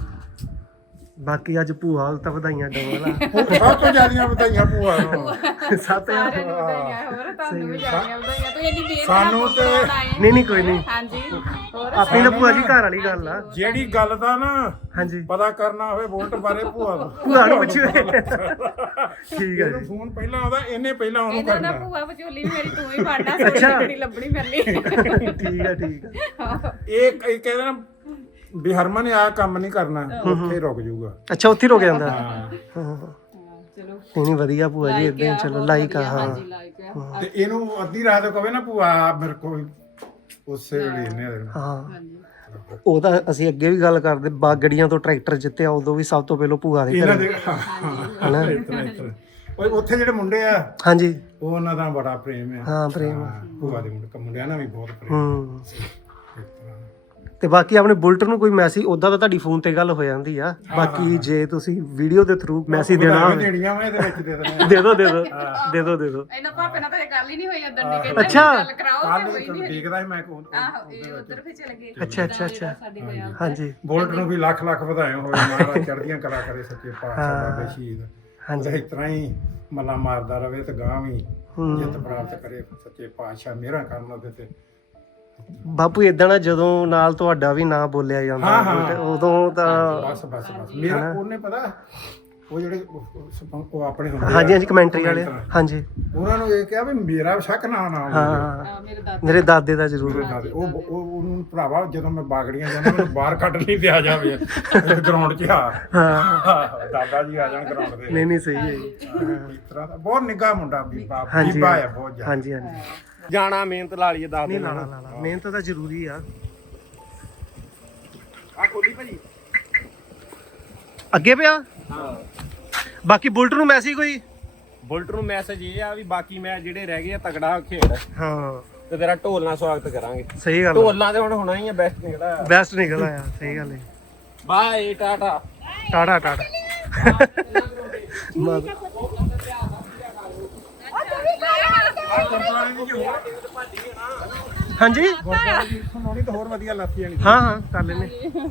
S3: ਬਾਕੀ ਅੱਜ ਭੂਆ ਹਾਲ ਤਾਂ ਵਧਾਈਆਂ ਡਬਲ ਆ
S2: ਉਹ ਸਭ ਤੋਂ ਜ਼ਿਆਦੀਆਂ ਵਧਾਈਆਂ ਭੂਆ ਨੂੰ
S3: ਸੱਤ
S1: ਸਾਰਿਆਂ
S3: ਹਜ਼ਾਰ
S1: ਨੂੰ ਵਧਾਈਆਂ ਹੋਰ ਤੁਹਾਨੂੰ ਵੀ ਜਾਣੀਆਂ ਵਧਾਈਆਂ ਤੂੰ ਇੰਨੀ ਦੇਰ
S2: ਸਾਨੂੰ ਤੇ
S3: ਨਹੀਂ ਨਹੀਂ ਕੋਈ ਨਹੀਂ
S1: ਹਾਂਜੀ ਹੋਰ
S3: ਆਪਣੀ ਤਾਂ ਭੂਆ ਜੀ ਘਰ ਵਾਲੀ ਗੱਲ ਆ
S2: ਜਿਹੜੀ ਗੱਲ ਦਾ ਨਾ
S3: ਹਾਂਜੀ
S2: ਪਤਾ ਕਰਨਾ ਹੋਵੇ ਵੋਲਟ ਬਾਰੇ ਭੂਆ ਨੂੰ
S3: ਭੂਆ ਨੂੰ ਪੁੱਛਿਓ ਠੀਕ ਹੈ
S2: ਇਹਨੂੰ
S3: ਜੀ
S2: ਫੋਨ ਪਹਿਲਾਂ ਆਉਂਦਾ ਇਹਨੇ ਪਹਿਲਾਂ ਉਹਨੂੰ
S1: ਇਹਨਾਂ ਦਾ
S2: ਕਰਨਾ
S1: ਭੂਆ ਵਿਚੋਲੀ ਵੀ ਮੇਰੀ ਤੂੰ ਹੀ ਫੜਨਾ ਸੋਚੀ ਕਿਹੜੀ ਲੱਭਣੀ ਮੇਰੇ ਲਈ
S3: ਠੀਕ ਹੈ ਠੀਕ ਹੈ
S2: ਇਹ ਇਹ ਕਹਿੰਦੇ ਨਾ ਵੀ ਹਰਮਨ ਨੇ ਆ ਕੰਮ ਨਹੀਂ ਕਰਨਾ ਉੱਥੇ ਰੁਕ ਜਾਊਗਾ
S3: ਅੱਛਾ ਉੱਥੇ ਹੀ ਰੁਕ ਜਾਂਦਾ
S2: ਹਾਂ
S3: ਹਾਂ
S1: ਚਲੋ
S3: ਨਹੀਂ ਨਹੀਂ ਵਧੀਆ ਭੂਆ ਜੀ ਇਦਾਂ ਹੀ ਚਲੋ ਲਾਈਕ ਆ ਹਾਂ
S1: ਹਾਂਜੀ ਲਾਈਕ ਆ
S2: ਤੇ ਇਹਨੂੰ ਅੱਧੀ ਰਾਤ ਕਹੇ ਨਾ ਭੂਆ ਆ ਮੇਰੇ ਕੋਲ ਉਸੇ ਵੇਲੇ ਇਹਨੇ ਆ ਜਾਣਾ।
S3: ਹਾਂ
S1: ਹਾਂਜੀ
S3: ਉਹ ਤਾਂ ਅਸੀਂ ਅੱਗੇ ਵੀ ਗੱਲ ਕਰਦੇ ਬਾਗੜੀਆਂ ਤੋਂ ਟਰੈਕਟਰ ਜਿੱਤਿਆ ਉਦੋਂ ਵੀ ਸਭ ਤੋਂ ਪਹਿਲਾਂ ਭੂਆ ਦੇ
S2: ਇਹਨਾਂ
S3: ਘਰੇ
S2: ਦੇ
S3: ਹਨਾ
S2: ਓਏ ਉੱਥੇ ਜਿਹੜੇ ਮੁੰਡੇ ਆ
S3: ਹਾਂਜੀ
S2: ਉਹ ਉਹਨਾਂ ਦਾ ਬੜਾ ਪ੍ਰੇਮ ਆ
S3: ਹਾਂ ਪ੍ਰੇਮ ਆ।
S2: ਹਾਂ, ਭੂਆ ਦੇ ਮੁੰਡੇ ਮੁੰਡਿਆਂ ਨਾਲ ਵੀ ਬਹੁਤ ਪ੍ਰੇਮ
S3: ਹੂੰ
S2: ਇਸ ਤਰ੍ਹਾਂ।
S3: ਤੇ ਬਾਕੀ ਆਪਣੇ ਬੁਲਟ ਨੂੰ ਕੋਈ ਮੈਸੇਜ ਉਦਾਂ ਤਾਂ ਤੁਹਾਡੀ ਫੋਨ ਤੇ ਗੱਲ ਹੋ ਜਾਂਦੀ ਆ ਬਾਕੀ ਜੇ ਤੁਸੀਂ ਵੀਡੀਓ ਦੇ ਥਰੂ ਮੈਸੇਜ ਦੇਣਾ
S2: ਵਧਾਈਆਂ
S3: ਹੋਵੇ
S2: ਦੇਣੀਆਂ ਮੈਂ ਇਹਦੇ ਵਿੱਚ ਦੇ ਦੇਣਾ
S3: ਦੇ ਦਿਓ ਦੇ ਦਿਓ ਦੇ ਦਿਓ ਦੇ ਦਿਓ
S1: ਇਹਨਾਂ ਭਾਪੇ ਨਾਲ ਤਾਂ ਇਹ ਗੱਲ ਹੀ ਨਹੀਂ ਹੋਈ ਉਦੋਂ ਦੀ ਕਹਿੰਦੇ
S3: ਅੱਛਾ।
S1: ਗੱਲ ਕਰਾਓ ਤੇ ਹੋਈ
S2: ਕੱਲ
S1: ਨਹੀਂ
S2: ਦੇਖਦਾ ਸੀ ਮੈਂ ਕੋਲ
S1: ਆਹੋ ਇਹ ਉਧਰ ਫੇ ਚਲੇ ਗਏ
S3: ਅੱਛਾ ਅੱਛਾ ਅੱਛਾ
S1: ਸਾਡੇ ਹੋਇਆ
S3: ਹਾਂਜੀ
S2: ਬੋਲਟ ਨੂੰ ਵੀ ਲੱਖ ਲੱਖ ਵਧਾਏ ਹੋਏ ਮਹਾਰਾਜ ਚੜ੍ਹਦੀਆਂ ਕਲਾ ਕਰੇ ਸੱਚੇ ਪਾਤਸ਼ਾਹ
S3: ਹਾਂ।
S2: ਬਾਬੇ ਸ਼ਹੀਦ
S3: ਹਾਂਜੀ।
S2: ਹਾਂਜੀ ਇਸ ਤਰ੍ਹਾਂ ਹੀ ਮੱਲਾ ਮਾਰਦਾ ਰਵੇ ਤੇ ਗਾਂ ਵੀ
S3: ਹੂੰ।
S2: ਜਿੱਤ ਪ੍ਰਾਪਤ ਕਰੇ ਸੱਚੇ ਪਾਤਸ਼ਾਹ ਮਿਹਰਾਂ ਕਰਨ ਉਹਦੇ ਤੇ
S3: ਬਾਪੂ ਇਦਾਂ ਨਾ ਜਦੋਂ ਨਾਲ ਤੁਹਾਡਾ ਵੀ ਨਾਂ ਬੋਲਿਆ ਜਾਂਦਾ
S2: ਹਾਂ, ਹਾਂ।
S3: ਤੇ ਉਦੋਂ ਤਾਂ
S2: ਬਸ ਬਸ ਬਸ ਮੇਰਾ ਉਹਨੇ ਪਤਾ ਉਹ ਜਿਹੜੇ ਉਹ- ਉਹ ਉਹ ਆਪਣੇ ਹੁੰਦੇ ਆ,
S3: ਹਾਂਜੀ ਹਾਂਜੀ ਕਮੈਂਟਰੀ ਵਾਲੇ
S2: commenter,
S3: ਹਾਂਜੀ
S2: ਉਹਨਾਂ ਨੂੰ ਇਹ ਕਿਹਾ ਵੀ ਮੇਰਾ ਸ਼ੱਕ ਨਾ ਨਾ ਹੋਵੇ
S3: ਹਾਂ
S1: ਮੇਰੇ ਦਾਦਾ
S3: ਮੇਰੇ ਦਾਦੇ ਦਾ ਜ਼ਰੂਰ
S2: ਦਾਦੇ ਉਹ ਉਹ- ਉਹਨੂੰ ਭਰਾਵਾ ਜਦੋਂ ਮੈਂ ਬਾਗੜੀਆਂ ਜਾਂਦਾ ਮੈਨੂੰ ਬਾਹਰ ਕੱਢ ਨਹੀਂ ਦਿਆ ਜਾਵੇ ਗਰਾਊਂਡ 'ਚ ਆ
S3: ਹਾਂ
S2: ਦਾਦਾ ਜੀ ਆ ਜਾਣ ਗਰਾਊਂਡ ਦੇ
S3: ਨਹੀਂ ਨਹੀਂ ਸਹੀ ਹੈ ਜੀ
S2: ਇਸ ਤਰ੍ਹਾਂ ਦਾ ਬਹੁਤ ਨਿੱਘਾ ਮੁੰਡਾ ਬੀਬਾ
S3: ਹਾਂਜੀ
S2: ਬੀਬਾ ਆ ਬਹੁਤ ਜ਼ਿਆਦਾ
S3: ਹਾਂਜੀ ਹਾਂਜੀ
S4: ਜਾਣਾ ਮਿਹਨਤ ਲਾ ਲਈਏ ਦੱਸ
S3: ਨਹੀਂ ਲਾਣਾ ਲਾਣਾ ਮਿਹਨਤ ਤਾਂ ਜ਼ਰੂਰੀ ਆ
S4: ਆ ਖੋਲੀ ਭਾਜੀ
S3: ਅੱਗੇ ਪਿਆ
S4: ਹਾਂ
S3: ਬਾਕੀ ਬੁਲਟ ਨੂੰ ਮੈਸੇਜ ਕੋਈ
S4: ਬੁਲਟ ਨੂੰ ਮੈਸੇਜ ਇਹ ਆ ਵੀ ਬਾਕੀ ਮੈਚ ਜਿਹੜੇ ਰਹਿ ਗਏ ਆ ਤਗੜਾ ਖੇਡ
S3: ਹਾਂ
S4: ਤੇ ਤੇਰਾ ਢੋਲ ਨਾਲ ਸਵਾਗਤ ਕਰਾਂਗੇ
S3: ਸਹੀ ਗੱਲ
S4: ਢੋਲਾਂ ਤੇ ਹੁਣ ਹੋਣਾ ਹੀ ਆ ਬੈਸਟ ਨਿਕਲਾ
S3: ਬੈਸਟ ਨਿਕਲ ਆਇਆ ਸਹੀ ਗੱਲ ਹੈ
S4: ਬਾਏ ਟਾਟਾ
S3: ਟਾਟਾ ਟਾਟਾ ਮਦ- ਹਾਂਜੀ
S2: ਸੁਣਾਉਣੀ ਤਾਂ ਹੋਰ ਵਧੀਆ ਲੱਥੀ ਜਾਣੀ
S3: ਹਾਂ ਹਾਂ ਕਰ ਲੈਨੇ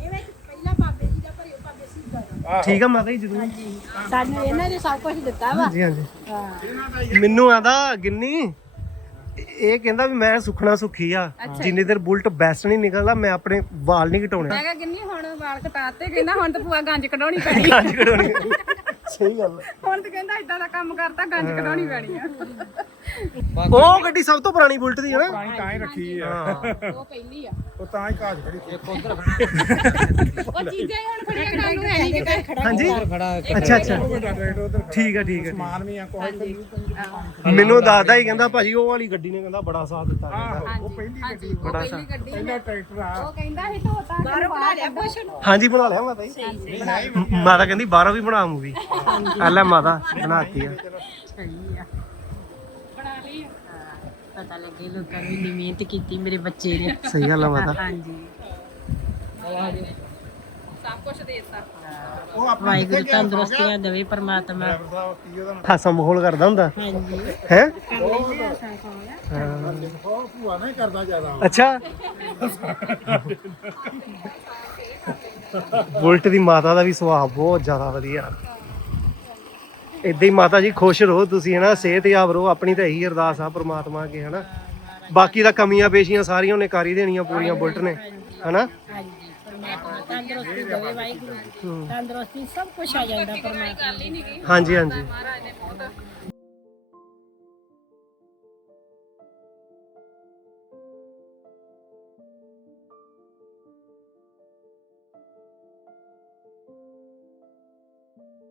S3: ਠੀਕ ਆ ਮਾਤਾ ਜੀ ਜ਼ਰੂਰ
S6: ਸਾਨੂੰ ਇਹਨਾਂ ਨੇ ਸਭ ਕੁਝ ਦਿੱਤਾ ਵਾ
S3: ਜੀ ਹਾਂਜੀ ਮੈਨੂੰ ਆਂਦਾ ਗਿੰਨੀ ਇਹ ਕਹਿੰਦਾ ਵੀ ਮੈਂ ਸੁਖਣਾ ਸੁਖੀ ਆ ਜਿੰਨੀ ਦੇਰ ਬੁਲਟ ਬੈਸਟ ਨਹੀਂ ਨਿਕਲਦਾ ਮੈਂ ਆਪਣੇ ਵਾਲ ਨਹੀਂ ਘਟਾਉਣੇ
S1: ਮੈਂ ਕਿਹਾ ਕਿੰਨੀ ਹੁਣ ਵਾਲ ਕਟਾਤੇ ਕਹਿੰਦਾ ਹੁਣ ਤਾਂ ਭੂਆ ਗੰਜ ਕਢਾਉਣੀ ਪੈਣੀ
S3: ਗੰਜ ਘਟਾਉਣੇ ਸਹੀ ਗੱਲ ਹੈ।
S1: ਹੁਣ ਤਾਂ ਕਹਿੰਦਾ ਇਦਾਂ ਦਾ ਕੰਮ ਕਰਤਾ ਗੰਜ ਕਢਾਉਣੀ ਪੈਣੀ ਆ
S3: ਉਹ ਗੱਡੀ ਸਭ ਤੋਂ ਪੁਰਾਣੀ ਬੁਲਟ ਦੀ ਹੈ ਨਾ
S2: ਪਾਣੀ ਤਾਂ ਹੀ ਰੱਖੀ ਆ
S1: ਉਹ ਪਹਿਲੀ ਆ
S2: ਉਹ ਤਾਂ ਹੀ ਕਾਜ ਖੜੀ ਸੀ।
S1: ਉਹ ਚੀਜ਼ਾਂ ਹੀ ਹੁਣ ਖੜੀਆਂ ਕਰਨ ਨੂੰ ਹੈ ਨਹੀਂ ਕਿਤੇ
S3: ਹਾਂਜੀ ਅੱਛਾ ਅੱਛਾ ਠੀਕ ਆ ਠੀਕ ਆ
S2: ਸਮਾਨ ਵੀ ਆ ਕੋਈ
S3: ਮੈਨੂੰ ਦਾਦਾ ਹੀ ਕਹਿੰਦਾ ਭਾਜੀ ਉਹ ਵਾਲੀ ਗੱਡੀ ਨੇ ਕਹਿੰਦਾ ਬੜਾ ਸਾਥ ਦਿੱਤਾ ਕਹਿੰਦਾ।
S2: ਉਹ ਪਹਿਲੀ
S1: ਹਾਂਜੀ ਉਹ ਪਹਿਲੀ ਗੱਡੀ
S2: ਪਹਿਲਾ ਟਰੈਕਟਰ ਆ
S1: ਉਹ ਕਹਿੰਦਾ ਸੀ ਢੋਤਾ ਬਾਹਰੋਂ ਬਣਾ ਲਿਆ ਕੁਛ
S3: ਹਾਂਜੀ ਬਣਾ ਲਿਆ ਮਾਤਾ ਜੀ ਮਾਤਾ ਕਹਿੰਦੀ ਬਾਹਰੋਂ ਵੀ ਬਣਾ ਮੂਵੀ ਆ ਲੈ ਮਾਤਾ ਬਣਾਤੀ ਆ
S1: ਬਣਾ ਲਈ
S6: ਪਤਾ ਲੱਗੇ ਲੋਕਾਂ ਨੇ ਇੰਨੀ ਮਿਹਨਤ ਕੀਤੀ ਮੇਰੇ ਬੱਚੇ ਨੇ
S3: ਸਹੀ ਗੱਲ ਆ ਮਾਤਾ
S6: ਹਾਂਜੀ
S1: ਸਭ ਕੁਝ ਦੇਤਾ
S2: ਉਹ ਆਪਣੇ
S6: ਵਾਹਿਗੁਰੂ ਤੰਦਰੁਸਤੀਆਂ ਦੇਵੇ ਪਰਮਾਤਮਾ
S2: ਕੀ ਉਹਦਾ
S3: ਹਾਸਾ ਮਾਹੌਲ ਕਰਦਾ ਹੁੰਦਾ
S6: ਹਾਂਜੀ
S3: ਹੈ
S2: ਉਹ ਭੂਆ ਨਹੀਂ ਕਰਦਾ ਜ਼ਿਆਦਾ
S3: ਅੱਛਾ ਬੁਲਟ ਦੀ ਮਾਤਾ ਦਾ ਵੀ ਸੁਭਾਅ ਬਹੁਤ ਜ਼ਿਆਦਾ ਵਧੀਆ ਇਦਾਂ ਹੀ ਮਾਤਾ ਜੀ ਖੁਸ਼ ਰਹੋ ਤੁਸੀਂ ਹਨਾ ਸਿਹਤਯਾਬ ਰਹੋ ਆਪਣੀ ਤਾਂ ਇਹੀ ਅਰਦਾਸ ਆ ਪ੍ਰਮਾਤਮਾ ਅੱਗੇ ਹਨਾ ਬਾਕੀ ਦਾ ਕਮੀਆਂ ਪੇਸ਼ੀਆਂ ਸਾਰੀਆਂ ਉਹਨੇ ਕਰ ਹੀ ਦੇਣੀਆਂ ਪੂਰੀਆਂ ਬੁਲਟ ਨੇ ਹਨਾ
S6: ਹਾਂਜੀ ਪਰਮਾਤਮਾ ਤੰਦਰੁਸਤੀ ਦੇਵੇ ਵਾਹਿਗੁਰੂ ਤੰਦਰੁਸਤੀ ਸਭ ਕੁਝ ਆ ਜਾਂਦਾ ਪਰਮਾਤਮਾ
S3: ਹਾਂਜੀ ਹਾਂਜੀ
S1: ਮਹਾਰਾਜ